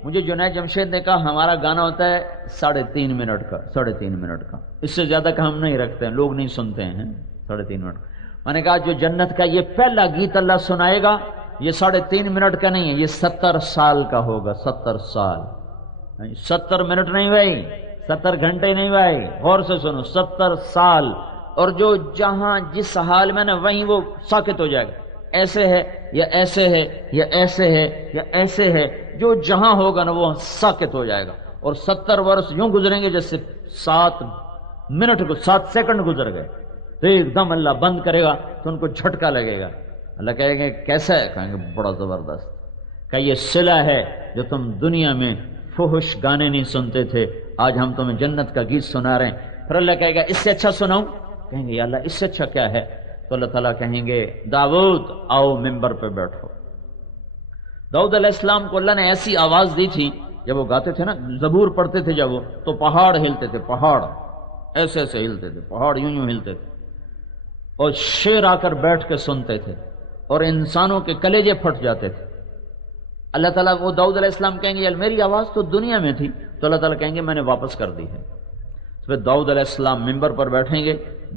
مجھے جنید جمشید نے کہا ہمارا گانا ہوتا ہے 3.5 منٹ کا، اس سے زیادہ کا ہم نہیں رکھتے ہیں، لوگ نہیں سنتے ہیں 3.5 منٹ۔ میں نے کہا جو جنت کا یہ پہلا گیت اللہ سنائے گا یہ 3.5 منٹ کا نہیں ہے، یہ 70 سال کا ہوگا، 70 سال، 70 منٹ نہیں بھائی، 70 گھنٹے نہیں بھائی، غور سے سنو، 70 سال۔ اور جو جہاں جس حال میں نا وہیں وہ ساکت ہو جائے گا، ایسے ہے یا ایسے ہے یا ایسے ہے یا ایسے ہے، جو جہاں ہوگا نا وہ ساکت ہو جائے گا۔ اور 70 برس یوں گزریں گے جیسے 7 منٹ کو 7 سیکنڈ گزر گئے، تو ایک دم اللہ بند کرے گا تو ان کو جھٹکا لگے گا، اللہ کہیں گے کیسا ہے؟ کہیں گے بڑا زبردست، کہ یہ صلہ ہے جو تم دنیا میں فحش گانے نہیں سنتے تھے، آج ہم تمہیں جنت کا گیت سنا رہے ہیں۔ پھر اللہ کہے گا اس سے اچھا سناؤں؟ کہیں گے یا اللہ اس سے اچھا کیا ہے؟ تو اللہ تعالیٰ کہیں گے داؤد آؤ ممبر پہ بیٹھو۔ داؤد علیہ السلام کو اللہ نے ایسی آواز دی تھی، جب وہ گاتے تھے نا، زبور پڑھتے تھے جب وہ، تو پہاڑ ہلتے تھے، پہاڑ ایسے ایسے ہلتے تھے، پہاڑ یوں یوں ہلتے تھے، اور شیر آ کر بیٹھ کے سنتے تھے، اور انسانوں کے کلیجے پھٹ جاتے تھے۔ اللہ تعالیٰ وہ داؤد علیہ السلام کہیں گے یار میری آواز تو دنیا میں تھی، تو اللہ تعالیٰ کہیں گے میں نے واپس کر دی ہے۔ پھر داؤد علیہ السلام ممبر پر بیٹھیں گے،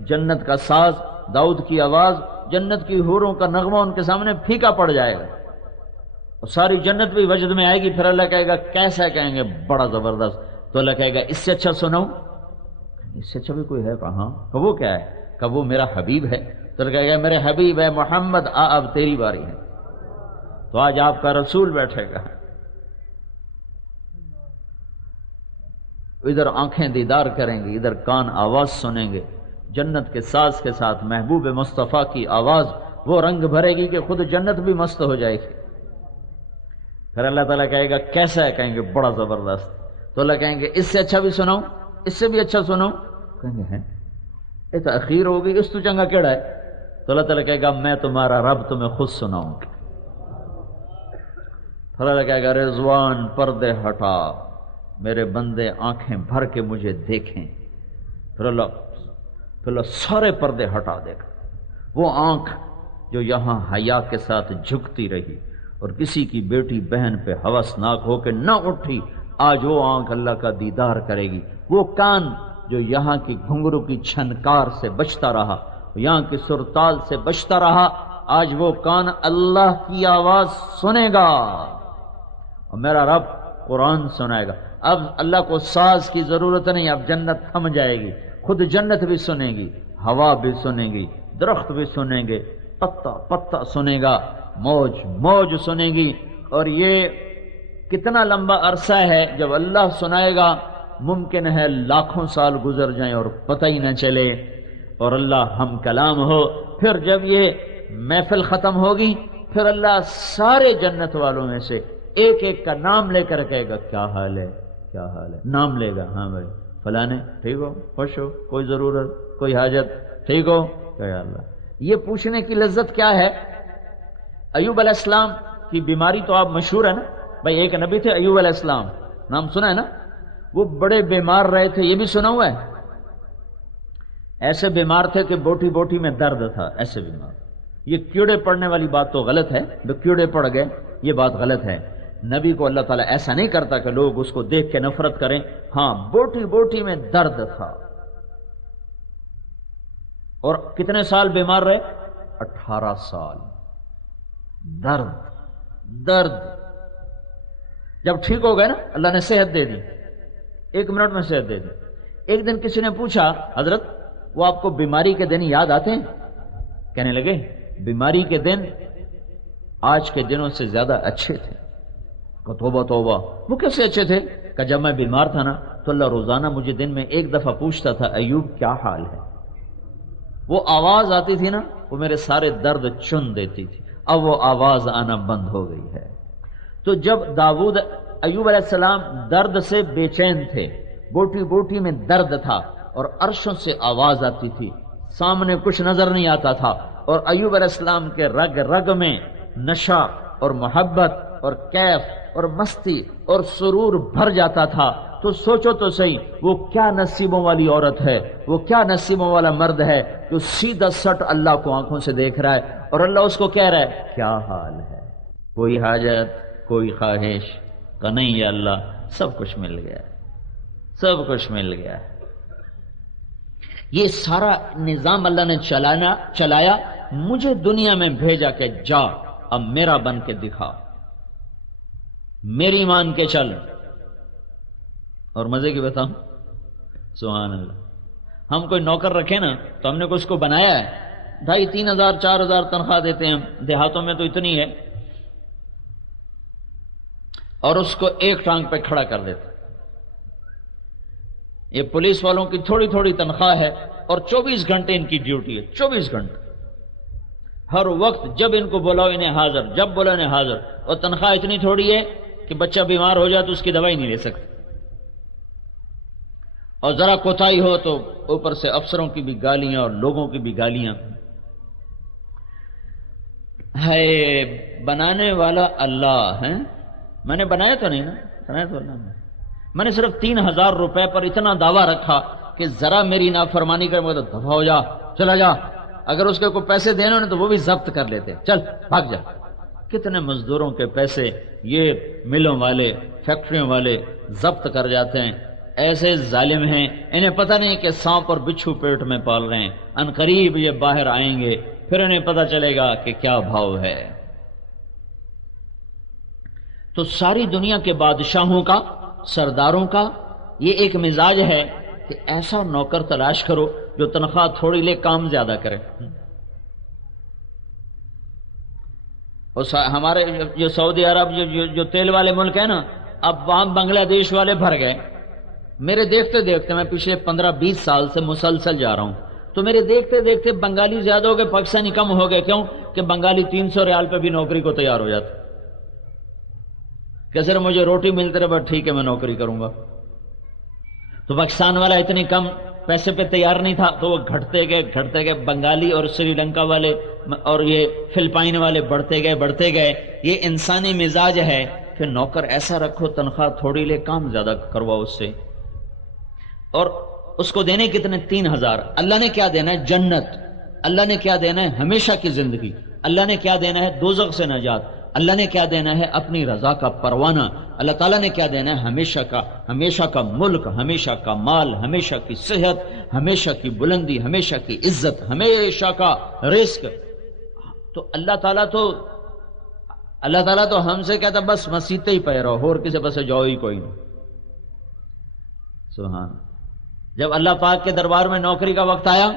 جنت کا ساز، داؤد کی آواز، جنت کی حوروں کا نغمہ ان کے سامنے پھیکا پڑ جائے گا، اور ساری جنت بھی وجد میں آئے گی۔ پھر اللہ کہے گا کیسا ہے؟ کہیں گے بڑا زبردست۔ تو اللہ کہے گا اس سے اچھا سناؤں؟ اس سے اچھا بھی کوئی ہے؟ کہاں؟ کہ وہ کیا ہے؟ کہ وہ میرا حبیب ہے۔ تو اللہ کہے گا میرے حبیب ہے محمد، اب تیری باری ہے۔ تو آج آپ کا رسول بیٹھے گا، ادھر آنکھیں دیدار کریں گی، ادھر کان آواز سنیں گے، جنت کے ساز کے ساتھ محبوب مصطفیٰ کی آواز وہ رنگ بھرے گی کہ خود جنت بھی مست ہو جائے گی۔ پھر اللہ تعالیٰ کہے گا کیسا ہے؟ کہیں گے بڑا زبردست۔ تو اللہ کہیں گے اس سے اچھا بھی سناؤں؟ اس سے بھی اچھا سناؤں؟ کہیں گے ہیں یہ تو اخیر ہوگی، اس تو چنگا کیڑا ہے؟ تو اللہ تعالیٰ کہے گا میں تمہارا رب تمہیں خود سناؤں گا۔ پھر اللہ کہے گا رضوان پردے ہٹا، میرے بندے آنکھیں بھر کے مجھے دیکھیں۔ پھر اللہ سارے پردے ہٹا دے گا۔ وہ آنکھ جو یہاں حیا کے ساتھ جھکتی رہی اور کسی کی بیٹی بہن پہ ہوسناک ہو کے نہ اٹھی، آج وہ آنکھ اللہ کا دیدار کرے گی۔ وہ کان جو یہاں کی گھنگرو کی چھنکار سے بچتا رہا، یہاں کی سرتال سے بچتا رہا، آج وہ کان اللہ کی آواز سنے گا، اور میرا رب قرآن سنائے گا۔ اب اللہ کو ساز کی ضرورت نہیں، اب جنت تھم جائے گی، خود جنت بھی سنے گی، ہوا بھی سنے گی، درخت بھی سنیں گے، پتا پتا سنے گا، موج موج سنے گی۔ اور یہ کتنا لمبا عرصہ ہے جب اللہ سنائے گا، ممکن ہے لاکھوں سال گزر جائیں اور پتہ ہی نہ چلے، اور اللہ ہم کلام ہو۔ پھر جب یہ محفل ختم ہوگی، پھر اللہ سارے جنت والوں میں سے ایک ایک کا نام لے کر کہے گا کیا حال ہے، کیا حال ہے، نام لے گا، ہاں بھائی فلانے ٹھیک ہو، خوش ہو، کوئی ضرورت، کوئی حاجت، ٹھیک ہو؟ کہ اللہ یہ پوچھنے کی لذت کیا ہے؟ ایوب علیہ السلام کی بیماری تو آپ مشہور ہے نا بھائی، ایک نبی تھے ایوب علیہ السلام، نام سنا ہے نا؟ وہ بڑے بیمار رہے تھے، یہ بھی سنا ہوا ہے؟ ایسے بیمار تھے کہ بوٹی بوٹی میں درد تھا، ایسے بیمار۔ یہ کیڑے پڑنے والی بات تو غلط ہے، جو کیڑے پڑ گئے یہ بات غلط ہے۔ نبی کو اللہ تعالیٰ ایسا نہیں کرتا کہ لوگ اس کو دیکھ کے نفرت کریں، ہاں بوٹی بوٹی میں درد تھا۔ اور کتنے سال بیمار رہے؟ 18 سال درد درد۔ جب ٹھیک ہو گئے نا، اللہ نے صحت دے دی، 1 منٹ میں صحت دے دی۔ ایک دن کسی نے پوچھا حضرت وہ آپ کو بیماری کے دن یاد آتے ہیں؟ کہنے لگے بیماری کے دن آج کے دنوں سے زیادہ اچھے تھے۔ کہ توبہ توبہ، وہ کیسے اچھے تھے؟ کہ جب میں بیمار تھا نا تو اللہ روزانہ مجھے دن میں 1 دفعہ پوچھتا تھا ایوب کیا حال ہے۔ وہ آواز آتی تھی نا، وہ میرے سارے درد چن دیتی تھی۔ اب وہ آواز آنا بند ہو گئی ہے۔ تو جب داؤد ایوب علیہ السلام درد سے بے چین تھے، بوٹی بوٹی میں درد تھا، اور عرشوں سے آواز آتی تھی، سامنے کچھ نظر نہیں آتا تھا، اور ایوب علیہ السلام کے رگ رگ میں نشہ اور محبت اور کیف اور مستی اور سرور بھر جاتا تھا تو سوچو تو صحیح وہ کیا نصیبوں والی عورت ہے، وہ کیا نصیبوں والا مرد ہے جو سیدھا سٹ اللہ کو آنکھوں سے دیکھ رہا ہے اور اللہ اس کو کہہ رہا ہے کیا حال ہے، کوئی حاجت کوئی خواہش کا نہیں یا اللہ، سب کچھ مل گیا، سب کچھ مل گیا۔ یہ سارا نظام اللہ نے چلایا، مجھے دنیا میں بھیجا کہ جا اب میرا بن کے دکھا، میری مان کے چل۔ اور مزے کی بتاؤں، سبحان اللہ، ہم کوئی نوکر رکھے نا تو ہم نے اس کو بنایا ہے 2,500 3,000 4,000 تنخواہ دیتے ہیں، دیہاتوں میں تو اتنی ہے، اور اس کو ایک ٹانگ پہ کھڑا کر دیتے۔ یہ پولیس والوں کی تھوڑی تھوڑی تنخواہ ہے اور 24 گھنٹے ان کی ڈیوٹی ہے، 24 گھنٹے ہر وقت، جب ان کو بلاؤ انہیں حاضر، جب بولا انہیں حاضر، اور تنخواہ اتنی تھوڑی ہے کہ بچہ بیمار ہو جائے تو اس کی دوائی نہیں لے سکتے، اور ذرا کوتاہی ہو تو اوپر سے افسروں کی بھی گالیاں اور لوگوں کی بھی گالیاں۔ ہے بنانے والا اللہ ہے، میں نے بنایا تو نہیں نا، بنایا تو اللہ نے، میں نے صرف 3,000 روپے پر اتنا دعویٰ رکھا کہ ذرا میری نافرمانی کرے مگر تو دفع ہو جا، چلا جا، اگر اس کے کوئی پیسے دینے ہونے تو وہ بھی ضبط کر لیتے، چل بھاگ جا۔ کتنے مزدوروں کے پیسے یہ ملوں والے فیکٹریوں والے ضبط کر جاتے ہیں، ایسے ظالم ہیں، انہیں پتہ نہیں کہ سانپ اور بچھو پیٹ میں پال رہے ہیں، ان قریب یہ باہر آئیں گے پھر انہیں پتہ چلے گا کہ کیا بھاؤ ہے۔ تو ساری دنیا کے بادشاہوں کا، سرداروں کا یہ ایک مزاج ہے کہ ایسا نوکر تلاش کرو جو تنخواہ تھوڑی لے کام زیادہ کرے۔ اور ہمارے جو سعودی عرب جو تیل والے ملک ہیں نا، اب وہاں بنگلہ دیش والے بھر گئے۔ میرے دیکھتے دیکھتے، میں پچھلے 15-20 سال سے مسلسل جا رہا ہوں، تو میرے دیکھتے دیکھتے بنگالی زیادہ ہو گئے، پاکستانی کم ہو گئے۔ کیوں کہ بنگالی 300 ریال پہ بھی نوکری کو تیار ہو جاتا، کہ صرف مجھے روٹی ملتے رہے بس ٹھیک ہے میں نوکری کروں گا۔ تو پاکستان والا اتنی کم پیسے پہ تیار نہیں تھا تو وہ گھٹتے گئے، بنگالی اور سری لنکا والے اور یہ فلپائن والے بڑھتے گئے۔ یہ انسانی مزاج ہے کہ نوکر ایسا رکھو تنخواہ تھوڑی لے کام زیادہ کرواؤ اس سے، اور اس کو دینے کتنے 3,000۔ اللہ نے کیا دینا ہے؟ جنت۔ اللہ نے کیا دینا ہے؟ ہمیشہ کی زندگی۔ اللہ نے کیا دینا ہے؟ دوزخ سے نجات۔ اللہ نے کیا دینا ہے؟ اپنی رضا کا پروانہ۔ اللہ تعالیٰ نے کیا دینا ہے؟ ہمیشہ کا ملک، ہمیشہ کا مال، ہمیشہ کی صحت، ہمیشہ کی بلندی، ہمیشہ کی عزت، ہمیشہ کا رزق۔ تو اللہ تعالیٰ تو ہم سے کہتا بس مسیتے ہی پہ رہو، اور کسی پاس جاؤ ہی کوئی نہیں۔ سبحان۔ جب اللہ پاک کے دربار میں نوکری کا وقت آیا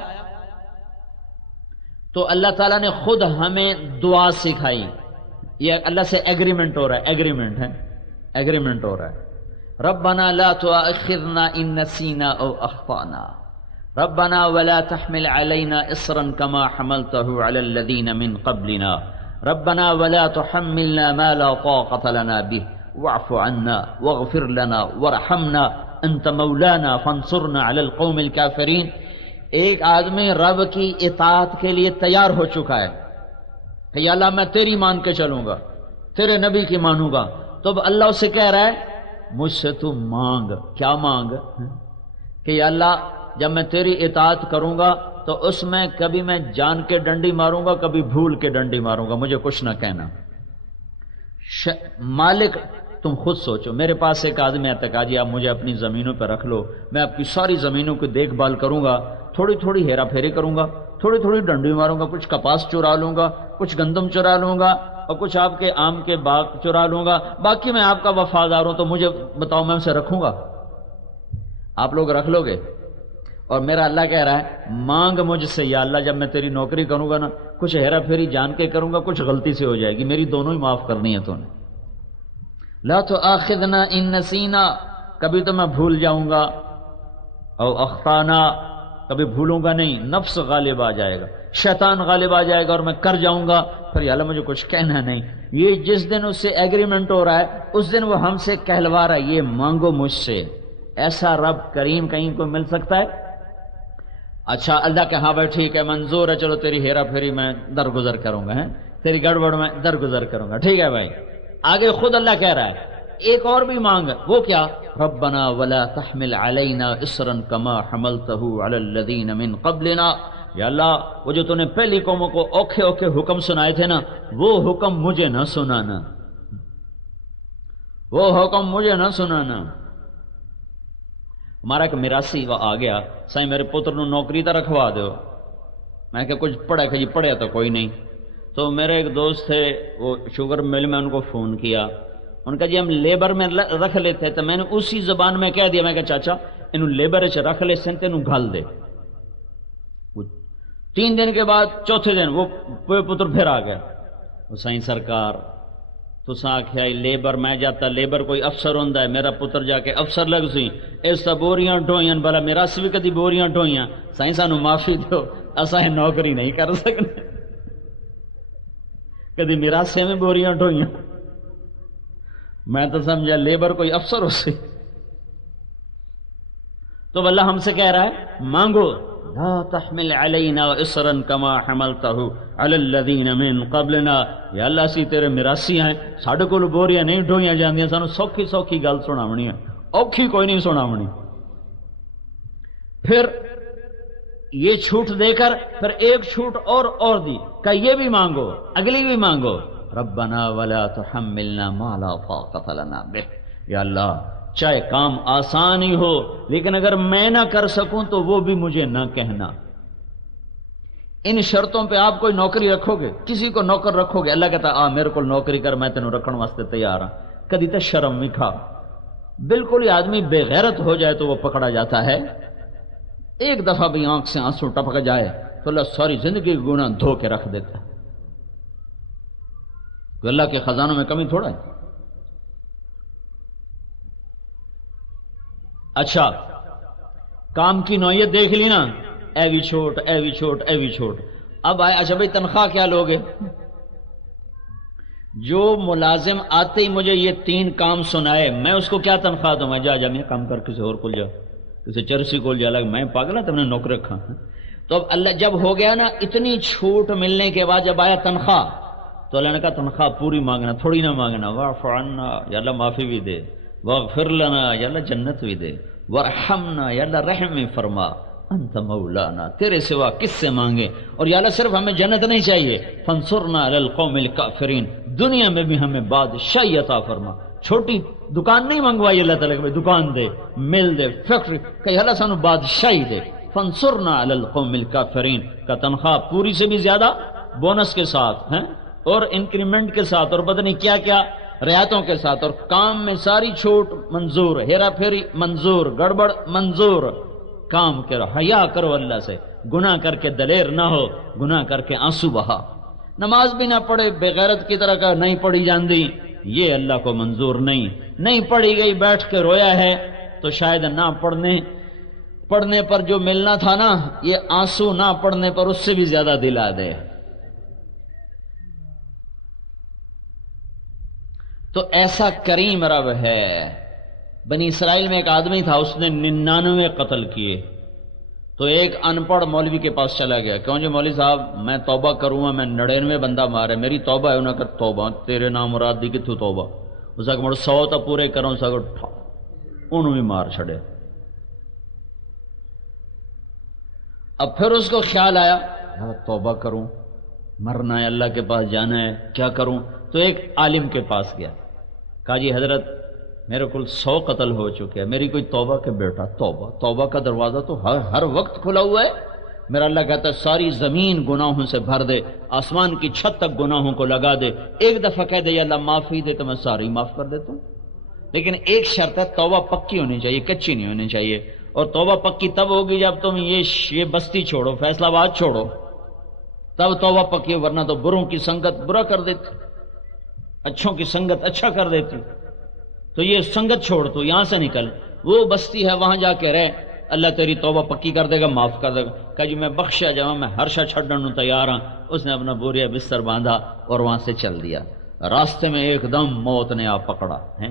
تو اللہ تعالیٰ نے خود ہمیں دعا سکھائی۔ یہ اللہ سے ایگریمنٹ ہو رہا ہے، ایگریمنٹ ہو رہا ہے۔ ربنا لا تؤاخذنا ان نسینا او اخطانا ربنا ولا تحمل علينا اصرا كما حملته على الذين من قبلنا ربنا ولا تحملنا ما لا طاقة لنا به واعف عنا واغفر لنا وارحمنا انت مولانا فانصرنا على القوم الكافرين۔ ایک آدمی رب کی اطاعت کے لیے تیار ہو چکا ہے کہ یا اللہ میں تیری مان کے چلوں گا، تیرے نبی کی مانوں گا، تو اب اللہ اسے کہہ رہا ہے مجھ سے تو مانگ۔ کیا مانگ؟ کہ یا اللہ جب میں تیری اطاعت کروں گا تو اس میں کبھی میں جان کے ڈنڈی ماروں گا، کبھی بھول کے ڈنڈی ماروں گا، مجھے کچھ نہ کہنا۔ مالک تم خود سوچو، میرے پاس ایک آدمی آتا کہا جی آپ مجھے اپنی زمینوں پہ رکھ لو، میں آپ کی ساری زمینوں کی دیکھ بھال کروں گا، تھوڑی تھوڑی ہیرا پھیری کروں گا، تھوڑی تھوڑی ڈنڈی ماروں گا، کچھ کپاس چرا لوں گا، کچھ گندم چرا لوں گا، اور کچھ آپ کے آم کے باغ چرا لوں گا، باقی میں آپ کا وفادار ہوں، تو مجھے بتاؤ میں اسے رکھوں گا؟ آپ لوگ رکھ لو گے؟ اور میرا اللہ کہہ رہا ہے مانگ مجھ سے یا اللہ جب میں تیری نوکری کروں گا نا، کچھ ہیرا پھیری جان کے کروں گا، کچھ غلطی سے ہو جائے گی، میری دونوں ہی معاف کرنی ہے تو نے۔ لا تؤاخذنا ان نسینا، کبھی تو میں بھول جاؤں گا، او اخطانا، کبھی بھولوں گا نہیں، نفس غالب آ جائے گا، شیطان غالب آ جائے گا اور میں کر جاؤں گا، پھر یا اللہ مجھے کچھ کہنا نہیں۔ یہ جس دن اس سے ایگریمنٹ ہو رہا ہے اس دن وہ ہم سے کہلوا رہا ہے یہ مانگو مجھ سے۔ ایسا رب کریم کہیں کو مل سکتا ہے؟ اچھا اللہ کہ ہاں بھائی ٹھیک ہے منظور ہے، چلو تیری ہیرا پھیری میں درگزر کروں گا، تیری گڑبڑ میں درگزر کروں گا، ٹھیک ہے بھائی آگے خود اللہ کہہ رہا ہے ایک اور بھی مانگ، وہ کیا؟ ربنا ولا تحمل علینا اسرا کما حملتہ علی الذین من قبلنا، یا اللہ وہ جو تو نے پہلی قوموں کو اوکھے اوکھے حکم سنائے تھے نا، وہ حکم مجھے نہ سنانا، وہ حکم مجھے نہ سنانا۔ ہمارا ایک میراسی وہ آ گیا، سائیں میرے پتر نو نوکری تا رکھوا دو۔ میں کہ کچھ پڑھا کہ جی پڑھیا تو کوئی نہیں۔ تو میرے ایک دوست تھے وہ شوگر مل میں ان کو فون کیا، ان کا جی ہم لیبر میں رکھ لیتے، تو میں نے اسی زبان میں کہہ دیا، میں کہ چاچا انہوں لیبر چ رکھ لے سن تینوں گھل دے۔ 3 دن کے بعد چوتھے دن وہ پتر پھر آ گیا، وہ سائیں سرکار تو آخیا لیبر میں جاتا لیبر کوئی افسر ہوندا ہے، میرا پتر جا کے افسر لگ سی، اس تا بوریاں ڈوئیاں، بلا میرا سی بھی کدی بوریاں ڈوئیاں، سائیں سانو معافی دیو اساں نوکری نہیں کر سکنے، کدی میرا سے میں بوریاں ڈوئیاں، میں تو سمجھا لیبر کوئی افسر ہو سی۔ تو اللہ ہم سے کہہ رہا ہے مانگو، لا تحمل علینا اسرا کما حملتہ علی الذین من قبلنا، یا اللہ سی تیرے میراسی ہیں، ساڈے کول بوریاں نہیں ڈوئیاں جاندیاں، سانو سوکھی سوکھی گل سناونی ہے، اوکھی کوئی نہیں سناونی۔ پھر یہ چھوٹ دے کر پھر ایک چھوٹ اور دی کہ یہ بھی مانگو، اگلی بھی مانگو، ربنا ولا تحملنا ما لا طاقت لنا بہ، یا اللہ چاہے کام آسان ہی ہو لیکن اگر میں نہ کر سکوں تو وہ بھی مجھے نہ کہنا۔ ان شرطوں پہ آپ کوئی نوکری رکھو گے، کسی کو نوکر رکھو گے، اللہ کہتا آ میرے کو نوکری کر، میں تینوں رکھن واسطے تیار ہوں، کدی تو شرم بھی کھا۔ بالکل ہی آدمی بے غیرت ہو جائے تو وہ پکڑا جاتا ہے، ایک دفعہ بھی آنکھ سے آنسو ٹپک جائے تو اللہ ساری زندگی گناہ دھو کے رکھ دیتا ہے۔ تو اللہ کے خزانوں میں کمی تھوڑا ہے۔ اچھا کام کی نوعیت دیکھ لی نا، اے بھی چھوٹ، اے بھی چھوٹ، اے بھی چھوٹ۔ اب آئے اچھا بھائی تنخواہ کیا لوگے؟ جو ملازم آتے ہی مجھے یہ 3 کام سنائے میں اس کو کیا تنخواہ دوں گا؟ جا میں کام کر کسی اور کو جا، کسی چرسی کو جا لگ، میں پاگل تم نے نوکر رکھا۔ تو اب اللہ جب ہو گیا نا اتنی چھوٹ ملنے کے بعد جب آیا تنخواہ تو اللہ نے کہا تنخواہ پوری مانگنا، تھوڑی نہ مانگنا، واعف عنا یا اللہ معافی بھی دے، واغفر لنا یا اللہ جنت بھی دے، وارحمنا یا اللہ رحم میں فرما، انت مولانا تیرے سوا کس سے مانگے، اور یا اللہ صرف ہمیں جنت نہیں چاہیے، فانصرنا علی القوم الکافرین، دنیا میں بھی ہمیں بادشاہی عطا فرما۔ چھوٹی دکان نہیں منگوائی اللہ تعالیٰ کہ دکان دے، مل دے، فیکٹری، کہ اللہ سانو بادشاہی دے۔ فانصرنا علی القوم الکافرین کا تنخواہ پوری سے بھی زیادہ، بونس کے ساتھ ہیں اور انکریمنٹ کے ساتھ اور پتہ نہیں کیا کیا رعایتوں کے ساتھ، اور کام میں ساری چھوٹ منظور، ہیرا پھیری منظور، گڑبڑ منظور۔ کام کرو، حیا کرو اللہ سے، گناہ کر کے دلیر نہ ہو، گناہ کر کے آنسو بہا، نماز بھی نہ پڑھے بے غیرت کی طرح کا نہیں پڑھی جاندی، یہ اللہ کو منظور نہیں پڑھی گئی، بیٹھ کے رویا ہے تو شاید نہ پڑھنے پر جو ملنا تھا نا، یہ آنسو نہ پڑھنے پر اس سے بھی زیادہ دلا دے۔ تو ایسا کریم رب ہے۔ بنی اسرائیل میں ایک آدمی تھا، اس نے 99 قتل کیے، تو ایک ان پڑھ مولوی کے پاس چلا گیا، کیوں جی مولوی صاحب میں توبہ کروں گا، میں 99 بندہ مارے، میری توبہ ہے۔ انہوں نے کہا توبہ تیرے نام مراد دی کتھوں توبہ، اس نے کہا 100 تو پورے کروں، اس نے کہا انہوں بھی مار چھڑے۔ اب پھر اس کو خیال آیا توبہ کروں، مرنا ہے، اللہ کے پاس جانا ہے، کیا کروں؟ تو ایک عالم کے پاس گیا، کہا جی حضرت میرے کل 100 قتل ہو چکے ہیں، میری کوئی توبہ کے بیٹا، توبہ کا دروازہ تو ہر وقت کھلا ہوا ہے، میرا اللہ کہتا ہے ساری زمین گناہوں سے بھر دے، آسمان کی چھت تک گناہوں کو لگا دے، ایک دفعہ کہہ دے یا اللہ معافی دے تو میں ساری معاف کر دیتا ہوں، لیکن ایک شرط ہے توبہ پکی ہونی چاہیے، کچی نہیں ہونی چاہیے، اور توبہ پکی تب ہوگی جب تم یہ بستی چھوڑو، فیصلہ آباد چھوڑو، تب توبہ پکی، ورنہ تو بروں کی سنگت برا کر دیتی، اچھوں کی سنگت اچھا کر دیتی، تو یہ سنگت چھوڑ، تو یہاں سے نکل، وہ بستی ہے وہاں جا کے رہ، اللہ تیری توبہ پکی کر دے گا، معاف کر دے گا۔ کہا جی میں بخشا جاؤں، میں ہر شا چھڑنے تیار ہوں۔ اس نے اپنا بوریا بستر باندھا اور وہاں سے چل دیا۔ راستے میں ایک دم موت نے آ پکڑا ہے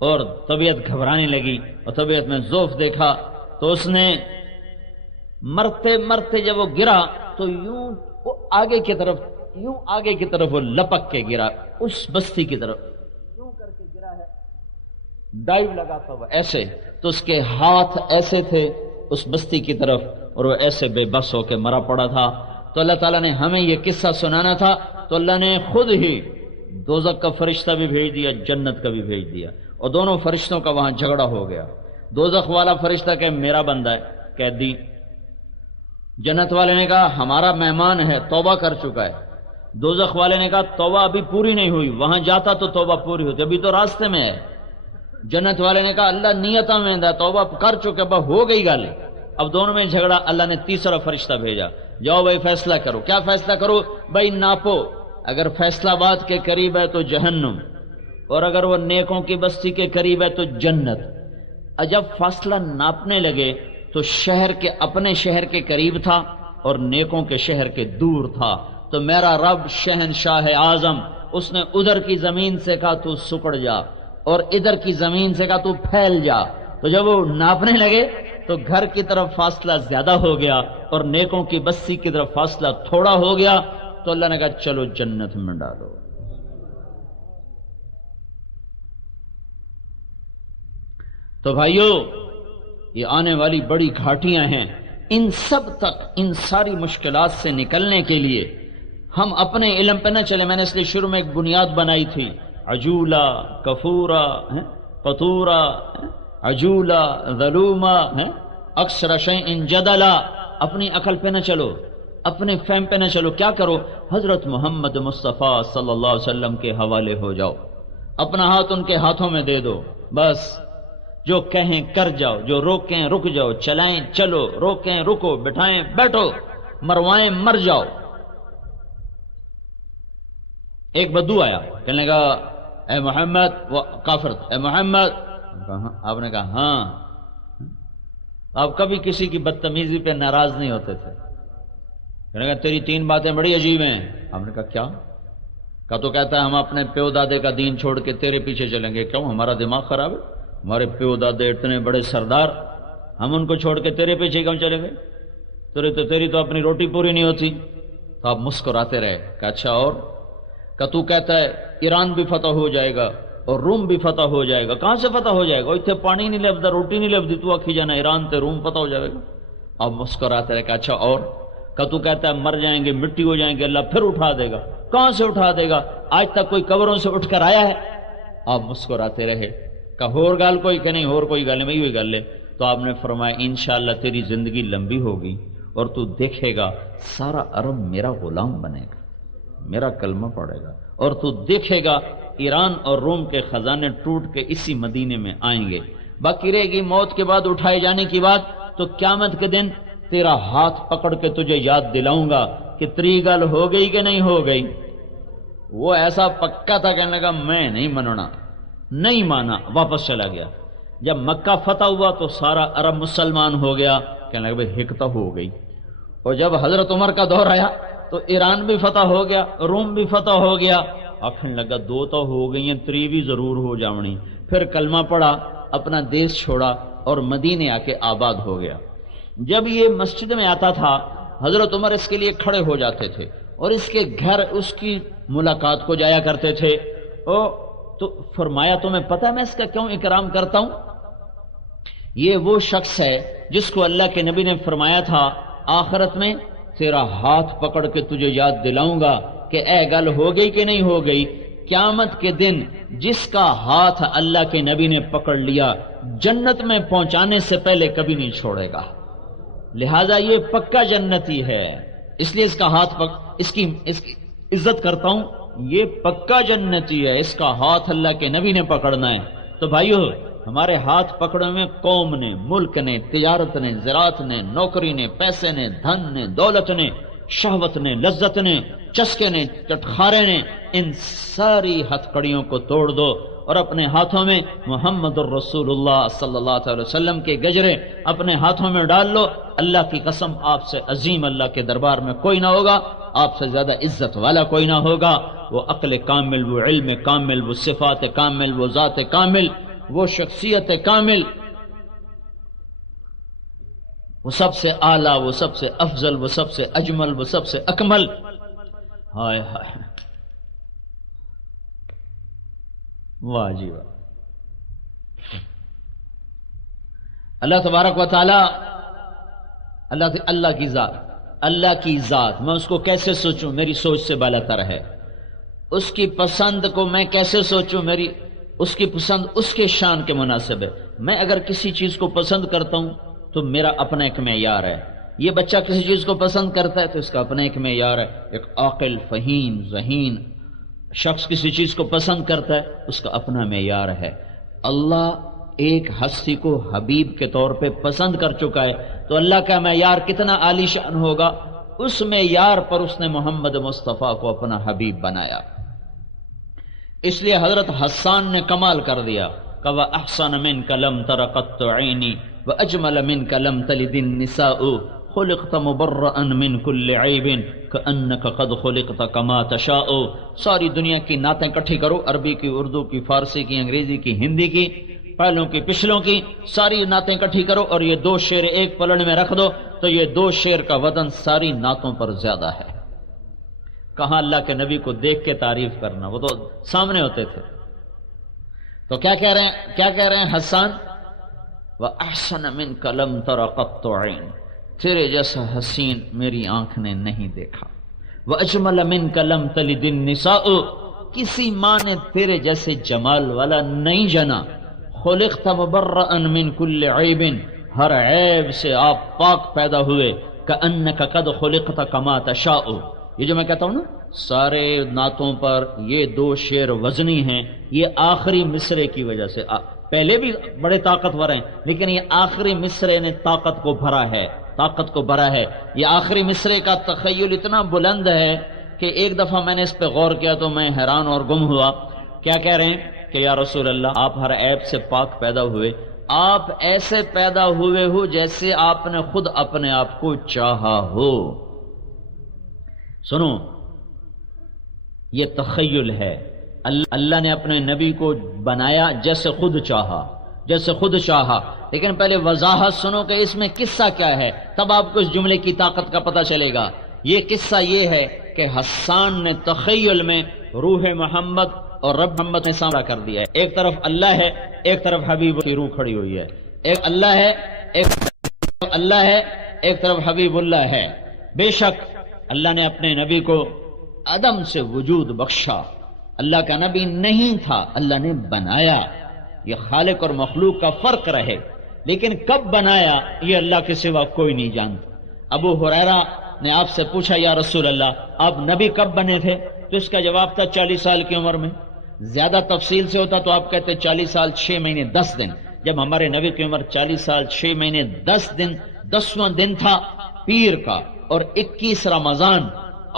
اور طبیعت گھبرانے لگی، اور طبیعت میں ضعف دیکھا تو اس نے مرتے مرتے جب وہ گرا تو یوں آگے کی طرف یوں آگے کی طرف وہ لپک کے گرا اس بستی کی طرف، یوں کر کے گرا ہے، ڈائیو لگاتا ہوا ایسے، تو اس کے ہاتھ ایسے تھے اس بستی کی طرف اور وہ ایسے بے بس ہو کے مرا پڑا تھا۔ تو اللہ تعالیٰ نے ہمیں یہ قصہ سنانا تھا، تو اللہ نے خود ہی دوزخ کا فرشتہ بھی بھیج دیا، جنت کا بھی بھیج دیا، اور دونوں فرشتوں کا وہاں جھگڑا ہو گیا۔ دوزخ والا فرشتہ کہ میرا بندہ ہے، قیدی۔ جنت والے نے کہا ہمارا مہمان ہے، توبہ کر چکا ہے۔ دوزخ والے نے کہا توبہ ابھی پوری نہیں ہوئی، وہاں جاتا تو توبہ پوری ہوتی، ابھی تو راستے میں ہے۔ جنت والے نے کہا اللہ نیتہ میں ہے، توبہ کر چکے، اب ہو گئی گل۔ اب دونوں میں جھگڑا، اللہ نے تیسرا فرشتہ بھیجا، جاؤ بھائی فیصلہ کرو۔ کیا فیصلہ کرو بھائی؟ ناپو، اگر فیصلہ آباد کے قریب ہے تو جہنم، اور اگر وہ نیکوں کی بستی کے قریب ہے تو جنت۔ جب فاصلہ ناپنے لگے تو شہر کے اپنے شہر کے قریب تھا اور نیکوں کے شہر کے دور تھا، تو میرا رب شہنشاہ اعظم اس نے ادھر کی زمین سے کہا تو سکڑ جا، اور ادھر کی زمین سے کہا تو پھیل جا۔ تو جب وہ ناپنے لگے تو گھر کی طرف فاصلہ زیادہ ہو گیا اور نیکوں کی بستی کی طرف فاصلہ تھوڑا ہو گیا، تو اللہ نے کہا چلو جنت میں ڈالو۔ تو بھائیو، یہ آنے والی بڑی گھاٹیاں ہیں، ان سب تک، ان ساری مشکلات سے نکلنے کے لیے ہم اپنے علم پہ نہ چلے۔ میں نے اس لیے شروع میں ایک بنیاد بنائی تھی، عجولہ، کفورہ، قطورہ، عجولہ، ظلومہ، اکثر شیء جدلا۔ اپنی عقل پہ نہ چلو، اپنے فہم پہ نہ چلو، کیا کرو؟ حضرت محمد مصطفیٰ صلی اللہ علیہ وسلم کے حوالے ہو جاؤ، اپنا ہاتھ ان کے ہاتھوں میں دے دو، بس جو کہیں کر جاؤ، جو روکیں رک جاؤ، چلائیں چلو، روکیں رکو، بٹھائیں بیٹھو، مروائیں مر جاؤ۔ ایک بدو آیا، کہنے لگا اے محمد، وہ کافر تھا، اے محمد۔ آپ نے کہا ہاں۔ آپ کبھی کسی کی بدتمیزی پہ ناراض نہیں ہوتے تھے۔ کہنے لگا تیری 3 باتیں بڑی عجیب ہیں۔ آپ نے کہا کیا؟ کہا تو کہتا ہے ہم اپنے پیو دادے کا دین چھوڑ کے تیرے پیچھے چلیں گے۔ کیوں؟ ہمارا دماغ خراب ہے؟ ہمارے پیو دادے اتنے بڑے سردار، ہم ان کو چھوڑ کے تیرے پیچھے کیوں چلیں گے؟ تیری تو اپنی روٹی پوری نہیں ہوتی۔ تو آپ مسکراتے رہے۔ کہ اچھا اور؟ کہ تو کہتا ہے ایران بھی فتح ہو جائے گا اور روم بھی فتح ہو جائے گا۔ کہاں سے فتح ہو جائے گا؟ اتنے پانی نہیں لبدا، روٹی نہیں لبدی، تو آکھی جانا ایران تے روم فتح ہو جائے گا۔ آپ مسکراتے رہے۔ کہ اچھا اور؟ کہ تو کہتا ہے مر جائیں گے، مٹی ہو جائیں گے، اللہ پھر اٹھا دے گا۔ کہاں سے اٹھا دے گا؟ آج تک کوئی قبروں سے اٹھ کر آیا ہے؟ آپ مسکراتے رہے۔ کہ ہور گال کوئی کہ نہیں، ہور کوئی گل نہیں، وہی گل ہے۔ تو آپ نے فرمایا انشاءاللہ تیری زندگی لمبی ہوگی اور تو دیکھے گا سارا عرب میرا غلام بنے گا، میرا کلمہ پڑھے گا، اور تو دیکھے گا ایران اور روم کے خزانے ٹوٹ کے اسی مدینے میں آئیں گے۔ باقی رہے گی موت کے بعد اٹھائے جانے کی بات، تو قیامت کے دن تیرا ہاتھ پکڑ کے تجھے یاد دلاؤں گا کہ تری گل ہو گئی کہ نہیں ہو گئی۔ وہ ایسا پکا تھا، کہنے لگا میں نہیں مننا، نہیں مانا، واپس چلا گیا۔ جب مکہ فتح ہوا تو سارا عرب مسلمان ہو گیا، کہنے لگا بھئی حکمت ہو گئی۔ اور جب حضرت عمر کا دور آیا تو ایران بھی فتح ہو گیا، روم بھی فتح ہو گیا۔ آخر لگا 2 تو ہو گئی ہیں، 3 بھی ضرور ہو جاونی۔ پھر کلمہ پڑھا، اپنا دیش چھوڑا اور مدینے آ کے آباد ہو گیا۔ جب یہ مسجد میں آتا تھا حضرت عمر اس کے لیے کھڑے ہو جاتے تھے اور اس کے گھر اس کی ملاقات کو جایا کرتے تھے۔ تو فرمایا تمہیں پتہ میں اس کا کیوں اکرام کرتا ہوں؟ یہ وہ شخص ہے جس کو اللہ کے نبی نے فرمایا تھا آخرت میں تیرا ہاتھ پکڑ کے تجھے یاد دلاؤں گا کہ اے گل ہو گئی کہ نہیں ہو گئی۔ قیامت کے دن جس کا ہاتھ اللہ کے نبی نے پکڑ لیا جنت میں پہنچانے سے پہلے کبھی نہیں چھوڑے گا۔ لہذا یہ پکا جنتی ہے، اس لیے اس کا ہاتھ اس کی عزت کرتا ہوں۔ یہ پکا جنتی ہے، اس کا ہاتھ اللہ کے نبی نے پکڑنا ہے۔ تو بھائیو، ہمارے ہاتھ پکڑے میں قوم نے، ملک نے، تجارت نے، زراعت نے، نوکری نے، پیسے نے، دھن نے، دولت نے، شہوت نے، لذت نے، چسکے نے، چٹخارے نے، ان ساری ہتھ کڑیوں کو توڑ دو اور اپنے ہاتھوں میں محمد الرسول اللہ صلی اللہ علیہ وسلم کے گجرے اپنے ہاتھوں میں ڈال لو۔ اللہ کی قسم آپ سے عظیم اللہ کے دربار میں کوئی نہ ہوگا، آپ سے زیادہ عزت والا کوئی نہ ہوگا۔ وہ عقل کامل، وہ علم کامل، وہ صفات کامل، وہ ذات کامل، وہ شخصیت کامل، وہ سب سے اعلیٰ، وہ سب سے افضل، وہ سب سے اجمل، وہ سب سے اکمل ہائے ہائے، واہ جی واہ. اللہ تبارک و تعالی، اللہ کی ذات میں اس کو کیسے سوچوں؟ میری سوچ سے بالا تر ہے. اس کی پسند کو میں کیسے سوچوں؟ اس کی پسند اس کے شان کے مناسب ہے. میں اگر کسی چیز کو پسند کرتا ہوں تو میرا اپنا ایک معیار ہے. یہ بچہ کسی چیز کو پسند کرتا ہے تو اس کا اپنا ایک معیار ہے. ایک عاقل، فہیم، ذہین شخص کسی چیز کو پسند کرتا ہے، اس کا اپنا معیار ہے. اللہ ایک ہستی کو حبیب کے طور پہ پسند کر چکا ہے تو اللہ کا معیار کتنا عالی شان ہوگا. اس معیار پر اس نے محمد مصطفیٰ کو اپنا حبیب بنایا. اس لیے حضرت حسان نے کمال کر دیا کہ وَأَحْسَنَ مِنْكَ لَمْ تَرَ قَطُّ عَيْنِي وَأَجْمَلَ مِنْكَ لَمْ تَلِدِ النِّسَاءُ خُلِقْتَ مُبَرَّأً مِنْ كُلِّ عَيْبٍ كَأَنَّكَ قَدْ خُلِقْتَ كَمَا تَشَاءُ. ساری دنیا کی نعتیں اکٹھی کرو، عربی کی، اردو کی، فارسی کی، انگریزی کی، ہندی کی، پہلوں کی پچھلوں کی، ساری نعتیں اکٹھی کرو اور یہ دو شعر ایک پلڑ میں رکھ دو تو یہ دو شعر کا وزن ساری نعتوں پر زیادہ ہے. کہاں اللہ کے نبی کو دیکھ کے تعریف کرنا، وہ تو سامنے ہوتے تھے. تو کیا کہہ رہے ہیں حسان؟ وَأَحْسَنَ مِنْكَ لَمْ تَرَ قَطُّ عَيْنٍ، تیرے جیسا حسین میری آنکھ نے نہیں دیکھا. وَأَجْمَلَ مِنْكَ لَمْ تَلِدِ النِّسَاءُ، کسی ماں نے تیرے جیسے جمال والا نہیں جنا. خُلِقْتَ مُبَرَّأً مِنْ كُلِّ عَيْبٍ، ہر عیب سے آپ پاک پیدا ہوئے. كَأَنَّكَ قَدْ خُلِقْتَ كَمَا تَشَاءُ. یہ جو میں کہتا ہوں نا، سارے نعتوں پر یہ دو شعر وزنی ہیں. یہ آخری مصرے کی وجہ سے، پہلے بھی بڑے طاقتور ہیں لیکن یہ آخری مصرے نے طاقت کو بھرا ہے. یہ آخری مصرے کا تخیل اتنا بلند ہے کہ ایک دفعہ میں نے اس پہ غور کیا تو میں حیران اور گم ہوا. کیا کہہ رہے ہیں کہ یا رسول اللہ، آپ ہر عیب سے پاک پیدا ہوئے. آپ ایسے پیدا ہوئے ہو جیسے آپ نے خود اپنے آپ کو چاہا ہو. سنو، یہ تخیل ہے. اللہ نے اپنے نبی کو بنایا جیسے خود چاہا. لیکن پہلے وضاحت سنو کہ اس میں قصہ کیا ہے، تب آپ کو اس جملے کی طاقت کا پتہ چلے گا. یہ قصہ یہ ہے کہ حسان نے تخیل میں روح محمد اور رب محمد نے سامنا کر دیا ہے. ایک طرف اللہ ہے، ایک طرف حبیب کی روح کھڑی ہوئی ہے. ایک اللہ ہے، ایک طرف حبیب اللہ ہے. بے شک اللہ نے اپنے نبی کو عدم سے وجود بخشا. اللہ کا نبی نہیں تھا، اللہ نے بنایا. یہ خالق اور مخلوق کا فرق رہے، لیکن کب بنایا یہ اللہ کے سوا کوئی نہیں جانتا. ابو ہریرہ نے آپ سے پوچھا یا رسول اللہ، آپ نبی کب بنے تھے؟ تو اس کا جواب تھا 40 سال کی عمر میں. زیادہ تفصیل سے ہوتا تو آپ کہتے 40 سال 6 مہینے 10 دن. جب ہمارے نبی کی عمر 40 سال 6 مہینے 10 دن، 10واں دن تھا پیر کا اور 21 رمضان،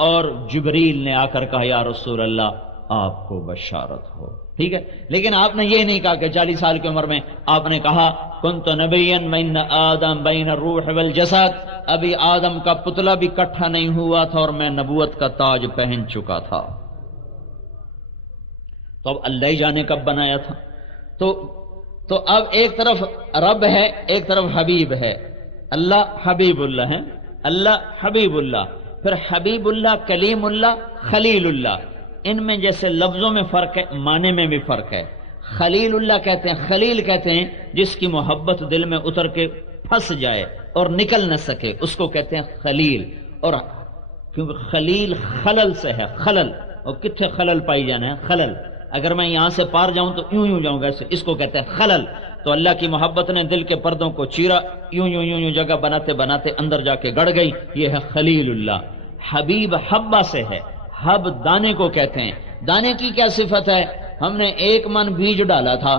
اور جبریل نے آ کر کہا یا رسول اللہ آپ کو بشارت ہو. ٹھیک ہے، لیکن آپ نے یہ نہیں کہا کہ 40 سال کی عمر میں. آپ نے کہا کنت نبیا من آدم بین الروح والجسد، ابھی آدم کا پتلا بھی کٹھا نہیں ہوا تھا اور میں نبوت کا تاج پہن چکا تھا. تو اب اللہ ہی جانے کب بنایا تھا. تو اب ایک طرف رب ہے، ایک طرف حبیب ہے. اللہ حبیب اللہ ہے، اللہ حبیب اللہ. پھر حبیب اللہ، کلیم اللہ، خلیل اللہ. ان میں جیسے لفظوں میں فرق ہے، معنی میں بھی فرق ہے. خلیل اللہ کہتے ہیں، خلیل کہتے ہیں جس کی محبت دل میں اتر کے پھنس جائے اور نکل نہ سکے، اس کو کہتے ہیں خلیل. اور کیونکہ خلیل خلل سے ہے، خلل. اور کتنے خلل پائی جانا ہے؟ خلل. اگر میں یہاں سے پار جاؤں تو یوں جاؤں گا، اس کو کہتے ہیں خلل. تو اللہ کی محبت نے دل کے پردوں کو چیرا، یوں جگہ بناتے بناتے اندر جا کے گڑ گئی. یہ ہے خلیل اللہ. حبیب حبہ سے ہے، حب دانے کو کہتے ہیں. دانے کی کیا صفت ہے؟ ہم نے 1 من بیج ڈالا تھا،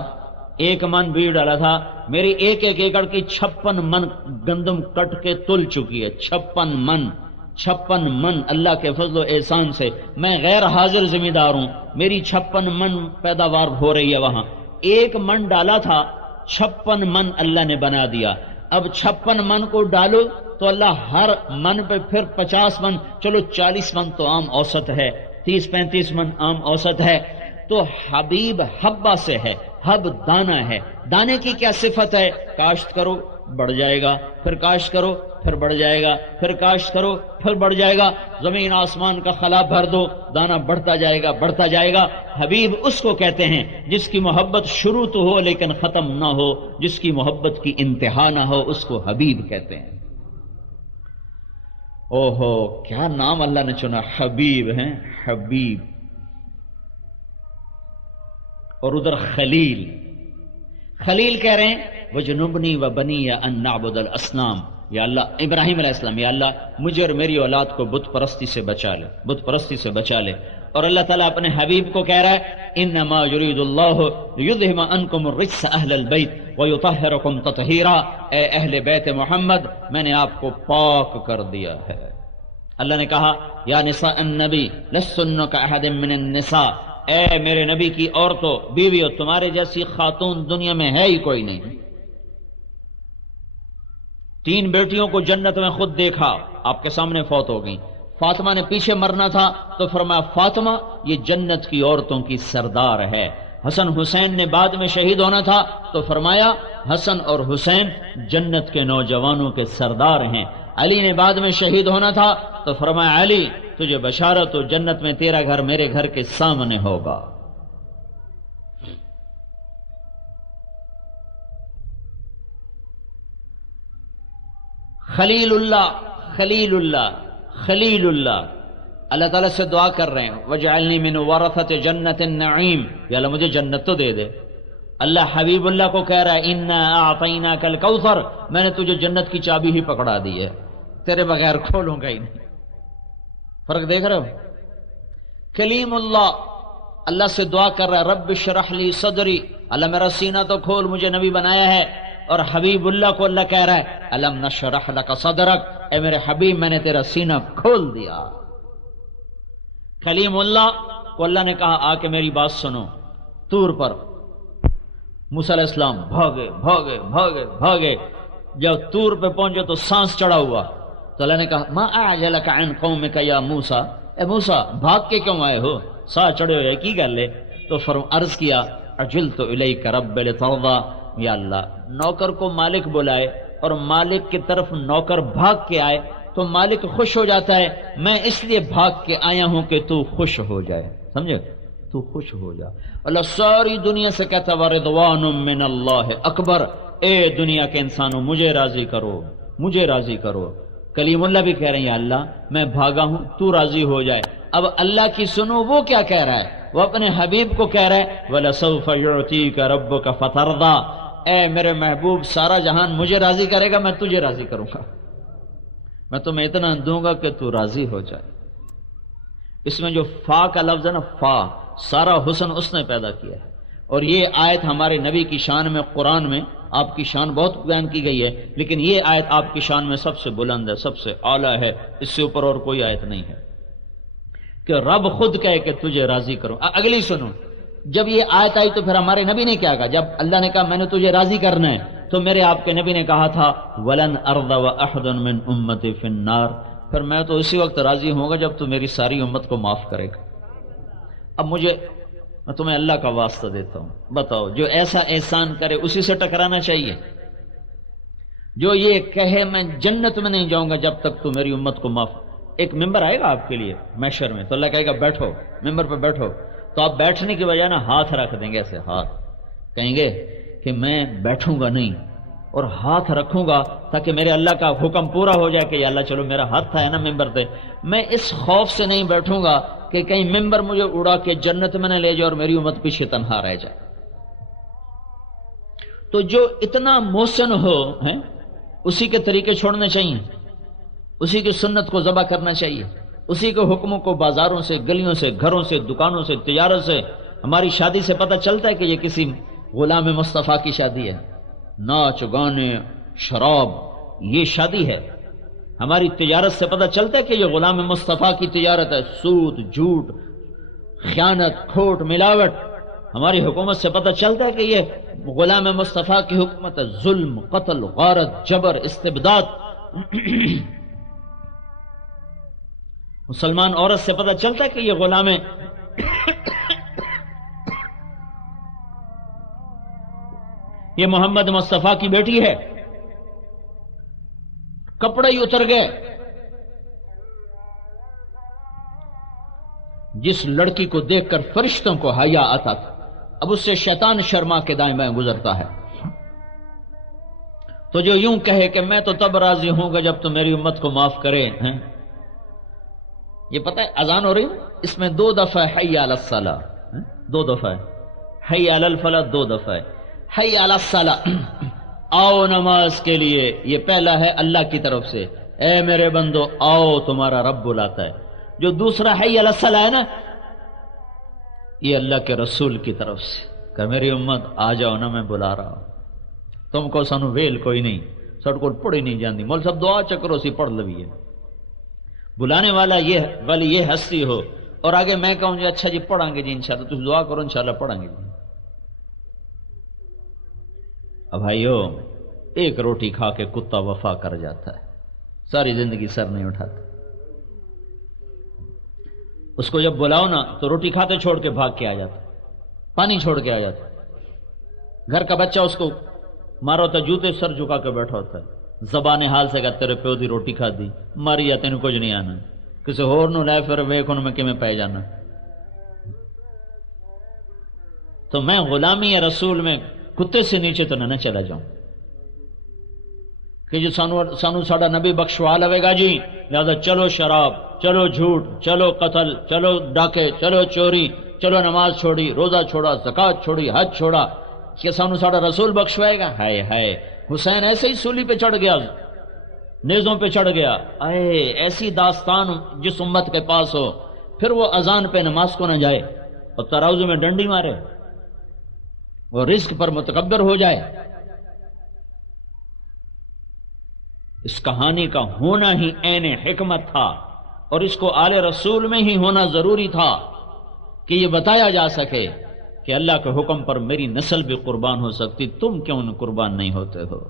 1 من بیج ڈالا تھا. میری 1 ایکڑ کی 56 من گندم کٹ کے تل چکی ہے. 56 من اللہ کے فضل و احسان سے. میں غیر حاضر ذمہ دار ہوں، میری 56 من پیداوار ہو رہی ہے وہاں. 1 من ڈالا تھا، 56 من اللہ نے بنا دیا. اب 56 من کو ڈالو تو اللہ ہر من پہ پھر 50 من، چلو 40 من تو عام اوسط ہے، 30-35 من عام اوسط ہے. تو حبیب حبہ سے ہے، حب دانہ ہے. دانے کی کیا صفت ہے؟ کاشت کرو، بڑھ جائے گا، پھر کاشت کرو پھر بڑھ جائے گا، پھر کاشت کرو پھر بڑھ جائے گا، زمین آسمان کا خلا بھر دو، دانہ بڑھتا جائے گا بڑھتا جائے گا۔ حبیب اس کو کہتے ہیں جس کی محبت شروع تو ہو لیکن ختم نہ ہو، جس کی محبت کی انتہا نہ ہو، اس کو حبیب کہتے ہیں۔ اوہو کیا نام اللہ نے چنا، حبیب ہیں، حبیب۔ اور ادھر خلیل، خلیل کہہ رہے ہیں وجنبنی و بنی ان نعبد الاصنام، یا اللہ، ابراہیم علیہ السلام، یا اللہ مجھے اور میری اولاد کو بت پرستی سے بچا لے، بت پرستی سے بچا لے۔ اور اللہ تعالیٰ اپنے حبیب کو کہہ رہا ہے انما یرید اللہ لیذہب عنکم الرجس اہل البیت ویطہرکم تطہیرا، اے اہل بیت محمد میں نے آپ کو پاک کر دیا ہے۔ اللہ نے کہا یا نساء النبی لستن کاحد من النساء، اے میرے نبی کی عورتوں بیویوں، تمہارے جیسی خاتون دنیا میں ہے ہی کوئی نہیں۔ 3 بیٹیوں کو جنت میں خود دیکھا، آپ کے سامنے فوت ہو گئیں۔ فاطمہ نے پیچھے مرنا تھا تو فرمایا فاطمہ یہ جنت کی عورتوں کی سردار ہے۔ حسن حسین نے بعد میں شہید ہونا تھا تو فرمایا حسن اور حسین جنت کے نوجوانوں کے سردار ہیں۔ علی نے بعد میں شہید ہونا تھا تو فرمایا علی تجھے بشارت ہو، جنت میں تیرا گھر میرے گھر کے سامنے ہوگا۔ خلیل اللہ، خلیل اللہ، خلیل اللہ، اللہ تعالیٰ سے دعا کر رہے ہیں وجعلنی من ورثۃ جنت النعیم، یا اللہ مجھے جنت تو دے دے۔ اللہ حبیب اللہ کو کہہ رہا ہے انا اعطیناک الکوثر، میں نے تجھے جنت کی چابی ہی پکڑا دی ہے، تیرے بغیر کھولوں گا ہی نہیں۔ فرق دیکھ رہے ہو؟ کلیم اللہ، اللہ سے دعا کر رہا ہے رب اشرح لی صدری، اللہ میرا سینہ تو کھول، مجھے نبی بنایا ہے۔ اور حبیب اللہ کو اللہ کہہ رہا ہے الم نشرح لک صدرک، اے میرے حبیب میں نے تیرا سینہ کھول دیا۔ کلیم اللہ کو اللہ نے کہا آ کے میری بات سنو، طور پر موسیٰ علیہ السلام بھاگے بھاگے بھاگے بھاگے، جب طور پہ پہنچے تو سانس چڑھا ہوا، تو اللہ نے کہا ما اعجلک عن قومک یا موسیٰ، اے موسیٰ بھاگ کے کیوں آئے ہو، سانس چڑھے ہوئے کی گل ہے؟ تو عرض کیا عجلت الیک رب لترضی، یا اللہ نوکر کو مالک بلائے اور مالک کی طرف نوکر بھاگ کے آئے تو مالک خوش ہو جاتا ہے، میں اس لیے بھاگ کے آیا ہوں کہ تو خوش ہو جائے، سمجھے؟ تو خوش ہو جا۔ اللہ ساری دنیا سے کہتا وَرِضْوَانٌ مِّنَ اللَّهِ اکبر، اے دنیا کے انسانوں مجھے راضی کرو، مجھے راضی کرو۔ کلیم اللہ بھی کہہ رہے ہیں یا اللہ میں بھاگا ہوں تو راضی ہو جائے۔ اب اللہ کی سنو وہ کیا کہہ رہا ہے، وہ اپنے حبیب کو کہہ رہا ہے وَلَسَوْفَ يُعْتِيكَ رَبُّكَ فَتَرْضَىٰ، اے میرے محبوب سارا جہان مجھے راضی کرے گا، میں تجھے راضی کروں گا، میں تمہیں اتنا دوں گا کہ تو راضی ہو جائے۔ اس میں جو فا کا لفظ ہے نا، فا، سارا حسن اس نے پیدا کیا ہے۔ اور یہ آیت ہمارے نبی کی شان میں قرآن میں آپ کی شان بہت بیان کی گئی ہے، لیکن یہ آیت آپ کی شان میں سب سے بلند ہے، سب سے اعلیٰ ہے، اس سے اوپر اور کوئی آیت نہیں ہے کہ رب خود کہے کہ تجھے راضی کروں۔ اگلی سنو، جب یہ آیت آئی تو پھر ہمارے نبی نے کیا کہا؟ جب اللہ نے کہا میں نے تجھے راضی کرنا ہے تو میرے آپ کے نبی نے کہا تھا وَلَنْ أَرْضَ وَأَحْدٌ مِّنْ أُمَّتِي فِي النَّارِ، پھر میں تو اسی وقت راضی ہوں گا جب تو میری ساری امت کو معاف کرے گا۔ اب میں تمہیں اللہ کا واسطہ دیتا ہوں، بتاؤ جو ایسا احسان کرے اسی سے ٹکرانا چاہیے؟ جو یہ کہے میں جنت میں نہیں جاؤں گا جب تک تو میری امت کو معاف۔ ایک ممبر آئے گا آپ کے لیے محشر میں تو اللہ کہے گا بیٹھو، ممبر پہ بیٹھو، تو آپ بیٹھنے کی بجائے نا ہاتھ رکھ دیں گے ایسے، ہاتھ کہیں گے کہ میں بیٹھوں گا نہیں اور ہاتھ رکھوں گا تاکہ میرے اللہ کا حکم پورا ہو جائے کہ یا اللہ چلو میرا ہاتھ تھا ہے نا ممبر پہ، میں اس خوف سے نہیں بیٹھوں گا کہ کہیں ممبر مجھے اڑا کے جنت میں نہ لے جائے اور میری امت پیچھے تنہا رہ جائے۔ تو جو اتنا محسن ہو اسی کے طریقے چھوڑنے چاہیے، اسی کی سنت کو ذبح کرنا چاہیے، اسی کے حکموں کو بازاروں سے، گلیوں سے، گھروں سے، دکانوں سے، تجارت سے۔ ہماری شادی سے پتہ چلتا ہے کہ یہ کسی غلام مصطفیٰ کی شادی ہے، ناچ گانے شراب یہ شادی ہے۔ ہماری تجارت سے پتہ چلتا ہے کہ یہ غلام مصطفیٰ کی تجارت ہے، سود، جھوٹ، خیانت، کھوٹ، ملاوٹ۔ ہماری حکومت سے پتہ چلتا ہے کہ یہ غلام مصطفیٰ کی حکومت ہے، ظلم، قتل، غارت، جبر، استبداد۔ مسلمان عورت سے پتہ چلتا ہے کہ یہ غلام ہے، یہ محمد مصطفیٰ کی بیٹی ہے، کپڑے ہی اتر گئے. جس لڑکی کو دیکھ کر فرشتوں کو حیا آتا تھا اب اس سے شیطان شرما کے دائیں بائیں گزرتا ہے. تو جو یوں کہے کہ میں تو تب راضی ہوں گا جب تو میری امت کو معاف کرے. یہ پتہ ہے اذان ہو رہی ہے اس میں 2 دفعہ حی علی الصلاۃ، 2 دفعہ ہے. حی علی الفلاح 2 دفعہ ہے. حی علی الصلاۃ آؤ نماز کے لیے، یہ پہلا ہے اللہ کی طرف سے، اے میرے بندو آؤ تمہارا رب بلاتا ہے. جو دوسرا حی علی الصلاۃ ہے نا یہ اللہ کے رسول کی طرف سے کہ میری امت آ جاؤ نا، میں بلا رہا ہوں تم کو. سانو ویل کوئی نہیں، سڑ کو پڑھی نہیں جاندی، مول صاحب دعا چکرو سی پڑھ لوی ہے. بلانے والا یہ ہستی ہو اور آگے میں کہوں جی اچھا جی پڑھیں گے جی انشاءاللہ، تم دعا کرو انشاءاللہ پڑھیں گے جی. اب بھائیو ایک روٹی کھا کے کتا وفا کر جاتا ہے، ساری زندگی سر نہیں اٹھاتا. اس کو جب بلاؤ نا تو روٹی کھاتے چھوڑ کے بھاگ کے آ جاتا، پانی چھوڑ کے آ جاتا. گھر کا بچہ اس کو مارا ہوتا جوتے سر جھکا کے بیٹھا ہوتا ہے، زبان حال سے کہا تیرے پیو دی روٹی کھا دی ماری یا تینوں کچھ نہیں آنا، کسی ہور نو لائے پھر ویکھ ان میں کیویں پے جانا. تو میں غلامی رسول میں کتے سے نیچے تو نہ چلا جاؤں کہ جو سانو ساڈا نبی بخشوا لوے گا جی لہذا چلو شراب، چلو جھوٹ، چلو قتل، چلو ڈاکے، چلو چوری، چلو نماز چھوڑی، روزہ چھوڑا، زکوٰۃ چھوڑی، حج چھوڑا، کہ سانو ساڈا رسول بخشوائے گا. ہائے ہائے حسین ایسے ہی سولی پہ چڑھ گیا، نیزوں پہ چڑھ گیا. اے ایسی داستان جس امت کے پاس ہو پھر وہ اذان پہ نماز کو نہ جائے اور تراوزی میں ڈنڈی مارے، وہ رزق پر متکبر ہو جائے. اس کہانی کا ہونا ہی عین حکمت تھا اور اس کو آل رسول میں ہی ہونا ضروری تھا کہ یہ بتایا جا سکے کہ اللہ کے حکم پر میری نسل بھی قربان ہو سکتی، تم کیوں قربان نہیں ہوتے ہو.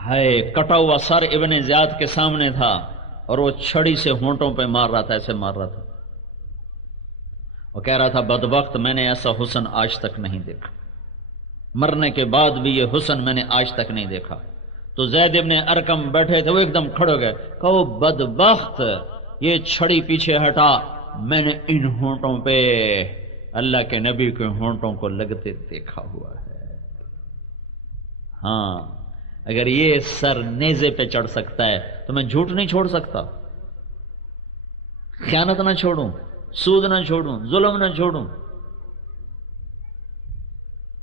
ہائے کٹا ہوا سر ابن زیاد کے سامنے تھا اور وہ چھڑی سے ہونٹوں پہ مار رہا تھا، ایسے مار رہا تھا اور کہہ رہا تھا بدبخت میں نے ایسا حسن آج تک نہیں دیکھا، مرنے کے بعد بھی یہ حسن میں نے آج تک نہیں دیکھا. تو زید ابن ارکم بیٹھے تھے، وہ ایک دم کھڑے ہو گئے، کہو بدبخت یہ چھڑی پیچھے ہٹا، میں نے ان ہونٹوں پہ اللہ کے نبی کے ہونٹوں کو لگتے دیکھا ہوا ہے. ہاں اگر یہ سر نیزے پہ چڑھ سکتا ہے تو میں جھوٹ نہیں چھوڑ سکتا، خیانت نہ چھوڑوں، سود نہ چھوڑوں، ظلم نہ چھوڑوں.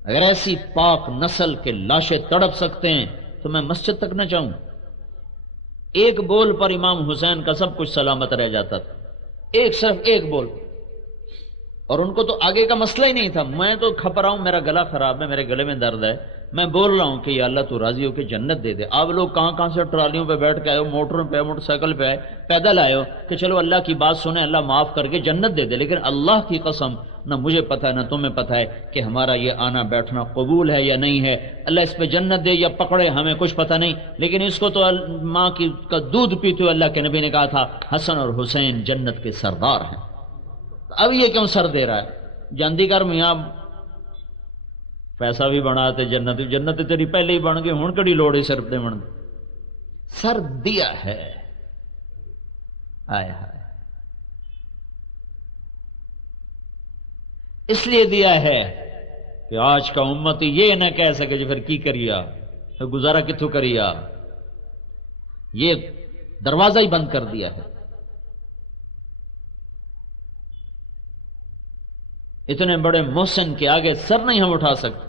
اگر ایسی پاک نسل کے لاشیں تڑپ سکتے ہیں تو میں مسجد تک نہ جاؤں. ایک بول پر امام حسین کا سب کچھ سلامت رہ جاتا تھا، صرف ایک بول. اور ان کو تو آگے کا مسئلہ ہی نہیں تھا. میں تو کھپ رہا ہوں، میرا گلا خراب ہے، میرے گلے میں درد ہے، میں بول رہا ہوں کہ یا اللہ تو راضی ہو کہ جنت دے دے. آپ لوگ کہاں کہاں سے ٹرالیوں پہ بیٹھ کے آئے ہو، موٹروں پہ، موٹر سائیکل پہ آئے، پیدل آئے ہو کہ چلو اللہ کی بات سنیں، اللہ معاف کر کے جنت دے دے. لیکن اللہ کی قسم نہ مجھے پتہ ہے نہ تمہیں پتہ ہے کہ ہمارا یہ آنا بیٹھنا قبول ہے یا نہیں ہے. اللہ اس پہ جنت دے یا پکڑے ہمیں کچھ پتہ نہیں، لیکن اس کو تو ماں کا دودھ پیتے ہوئے اللہ کے نبی نے کہا تھا حسن اور حسین جنت کے سردار ہیں. اب یہ کیوں سر دے رہا ہے؟ جاندی کر میاں، پیسہ بھی بنا تے جنت تیری پہلے ہی بن گئی، ہن کڑی لوڑ ہے سر دے بن. سر دیا ہے. آئے ہائے اس لیے دیا ہے کہ آج کا امتی یہ نہ کہہ سکے جو پھر کی کریا، پھر گزارا کتوں کریا. یہ دروازہ ہی بند کر دیا ہے. اتنے بڑے محسن کے آگے سر نہیں ہم اٹھا سکتے.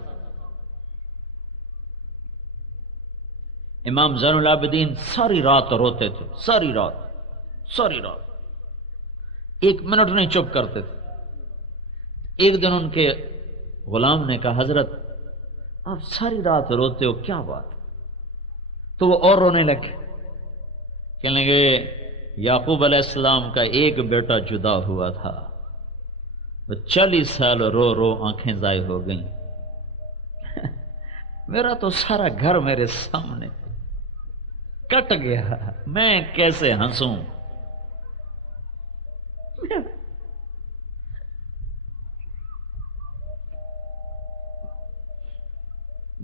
امام زین العابدین ساری رات روتے تھے، ساری رات 1 منٹ نہیں چپ کرتے تھے. ایک دن ان کے غلام نے کہا حضرت آپ ساری رات روتے ہو، کیا بات؟ تو وہ اور رونے لگے، کہنے لگے یعقوب علیہ السلام کا ایک بیٹا جدا ہوا تھا، 40 سال رو رو آنکھیں ضائع ہو گئیں. میرا تو سارا گھر میرے سامنے کٹ گیا، میں کیسے ہنسوں؟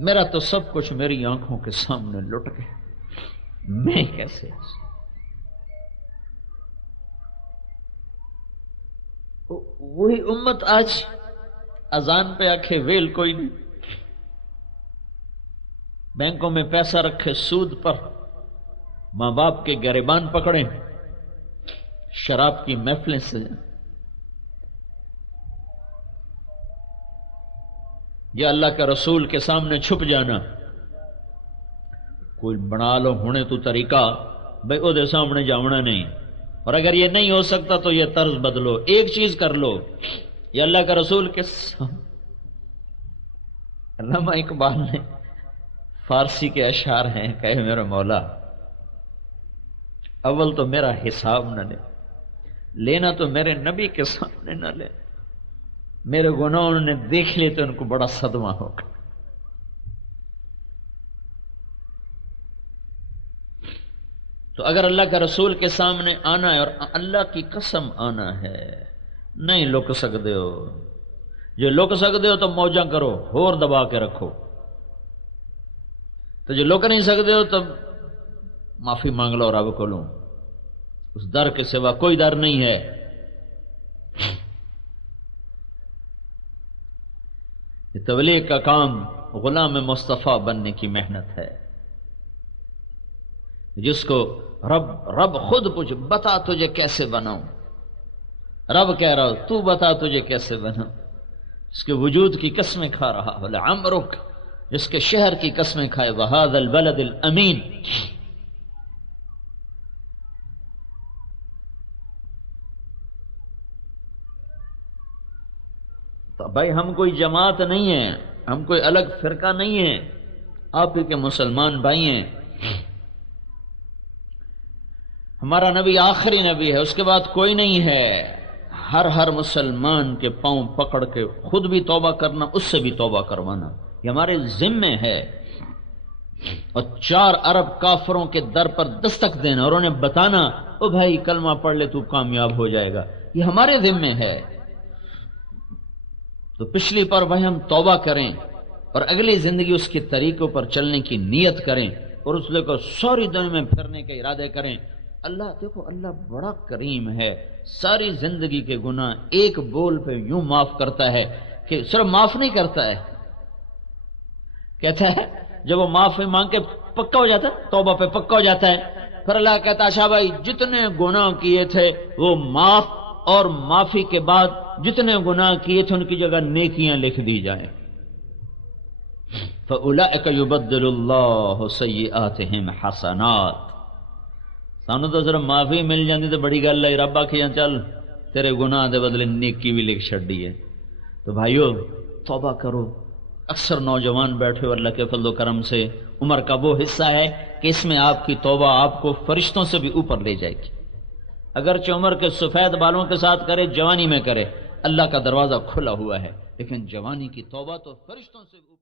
میرا تو سب کچھ میری آنکھوں کے سامنے لٹ گیا، میں کیسے وہی امت آج اذان پہ آکھے ویل کوئی نہیں، بینکوں میں پیسہ رکھے سود پر، ماں باپ کے گریبان پکڑیں، شراب کی محفلیں سے یا اللہ کے رسول کے سامنے چھپ جانا، کوئی بنا لو ہونے تو طریقہ بھائی او دے سامنے جاونا نہیں، اور اگر یہ نہیں ہو سکتا تو یہ طرز بدلو، ایک چیز کر لو، یہ اللہ کے رسول کے علامہ اقبال نے فارسی کے اشعار ہیں، کہے میرے مولا اول تو میرا حساب نہ لے، لینا تو میرے نبی کے سامنے نہ لے، میرے گناہ انہوں نے دیکھ لیے تو ان کو بڑا صدمہ ہوگا۔ تو اگر اللہ کا رسول کے سامنے آنا ہے اور اللہ کی قسم آنا ہے، نہیں لک سکتے ہو، جو لک سکتے ہو تو موجاں کرو، ہور دبا کے رکھو، تو جو لک نہیں سکتے ہو تو معافی مانگ لو رب کو، لوں اس در کے سوا کوئی در نہیں ہے۔ یہ تبلیغ کا کام غلام مصطفیٰ بننے کی محنت ہے، جس کو رب خود پوچھ بتا تجھے کیسے بناؤں، رب کہہ رہا ہو تو بتا تجھے کیسے بناؤں، اس کے وجود کی قسمیں کھا رہا ہو لعمرک، جس کے شہر کی قسمیں کھائے وہذا البلد الامین۔ تو بھائی ہم کوئی جماعت نہیں ہیں، ہم کوئی الگ فرقہ نہیں ہیں، آپ ہی کے مسلمان بھائی ہیں، ہمارا نبی آخری نبی ہے، اس کے بعد کوئی نہیں ہے، ہر مسلمان کے پاؤں پکڑ کے خود بھی توبہ کرنا، اس سے بھی توبہ کروانا، یہ ہمارے ذمے ہے، اور 4 ارب کافروں کے در پر دستک دینا اور انہیں بتانا او بھائی کلمہ پڑھ لے تو کامیاب ہو جائے گا، یہ ہمارے ذمے ہے۔ تو پچھلی پر بھائی ہم توبہ کریں اور اگلی زندگی اس کے طریقوں پر چلنے کی نیت کریں، اور اس لے کر ساری دنیا میں پھرنے کے ارادے کریں۔ اللہ دیکھو، اللہ بڑا کریم ہے، ساری زندگی کے گناہ ایک بول پہ یوں معاف کرتا ہے کہ صرف معاف نہیں کرتا ہے، کہتا ہے جب وہ معافی مانگ کے پکا ہو جاتا ہے، توبہ پہ پکا ہو جاتا ہے، پھر اللہ کہتا ہے شاہ بھائی جتنے گناہ کیے تھے وہ معاف، اور معافی کے بعد جتنے گناہ کیے تھے ان کی جگہ نیکیاں لکھ دی جائیں۔ فَأُولَئِكَ يُبَدِّلُ اللَّهُ سَيِّئَاتِهِمْ حَسَنَاتٍ۔ سانو تو صرف معافی مل جاتی تو بڑی گل ہے، رب آکھے چل تیرے گناہ دے بدلے نیکی بھی لکھ چھڑی ہے۔ تو بھائیو توبہ کرو۔ اکثر نوجوان بیٹھے ہو، اللہ کے فضل و کرم سے عمر کا وہ حصہ ہے کہ اس میں آپ کی توبہ آپ کو فرشتوں سے بھی اوپر لے جائے گی، اگرچہ عمر کے سفید بالوں کے ساتھ کرے، جوانی میں کرے، اللہ کا دروازہ کھلا ہوا ہے، لیکن جوانی کی توبہ تو فرشتوں سے اوپر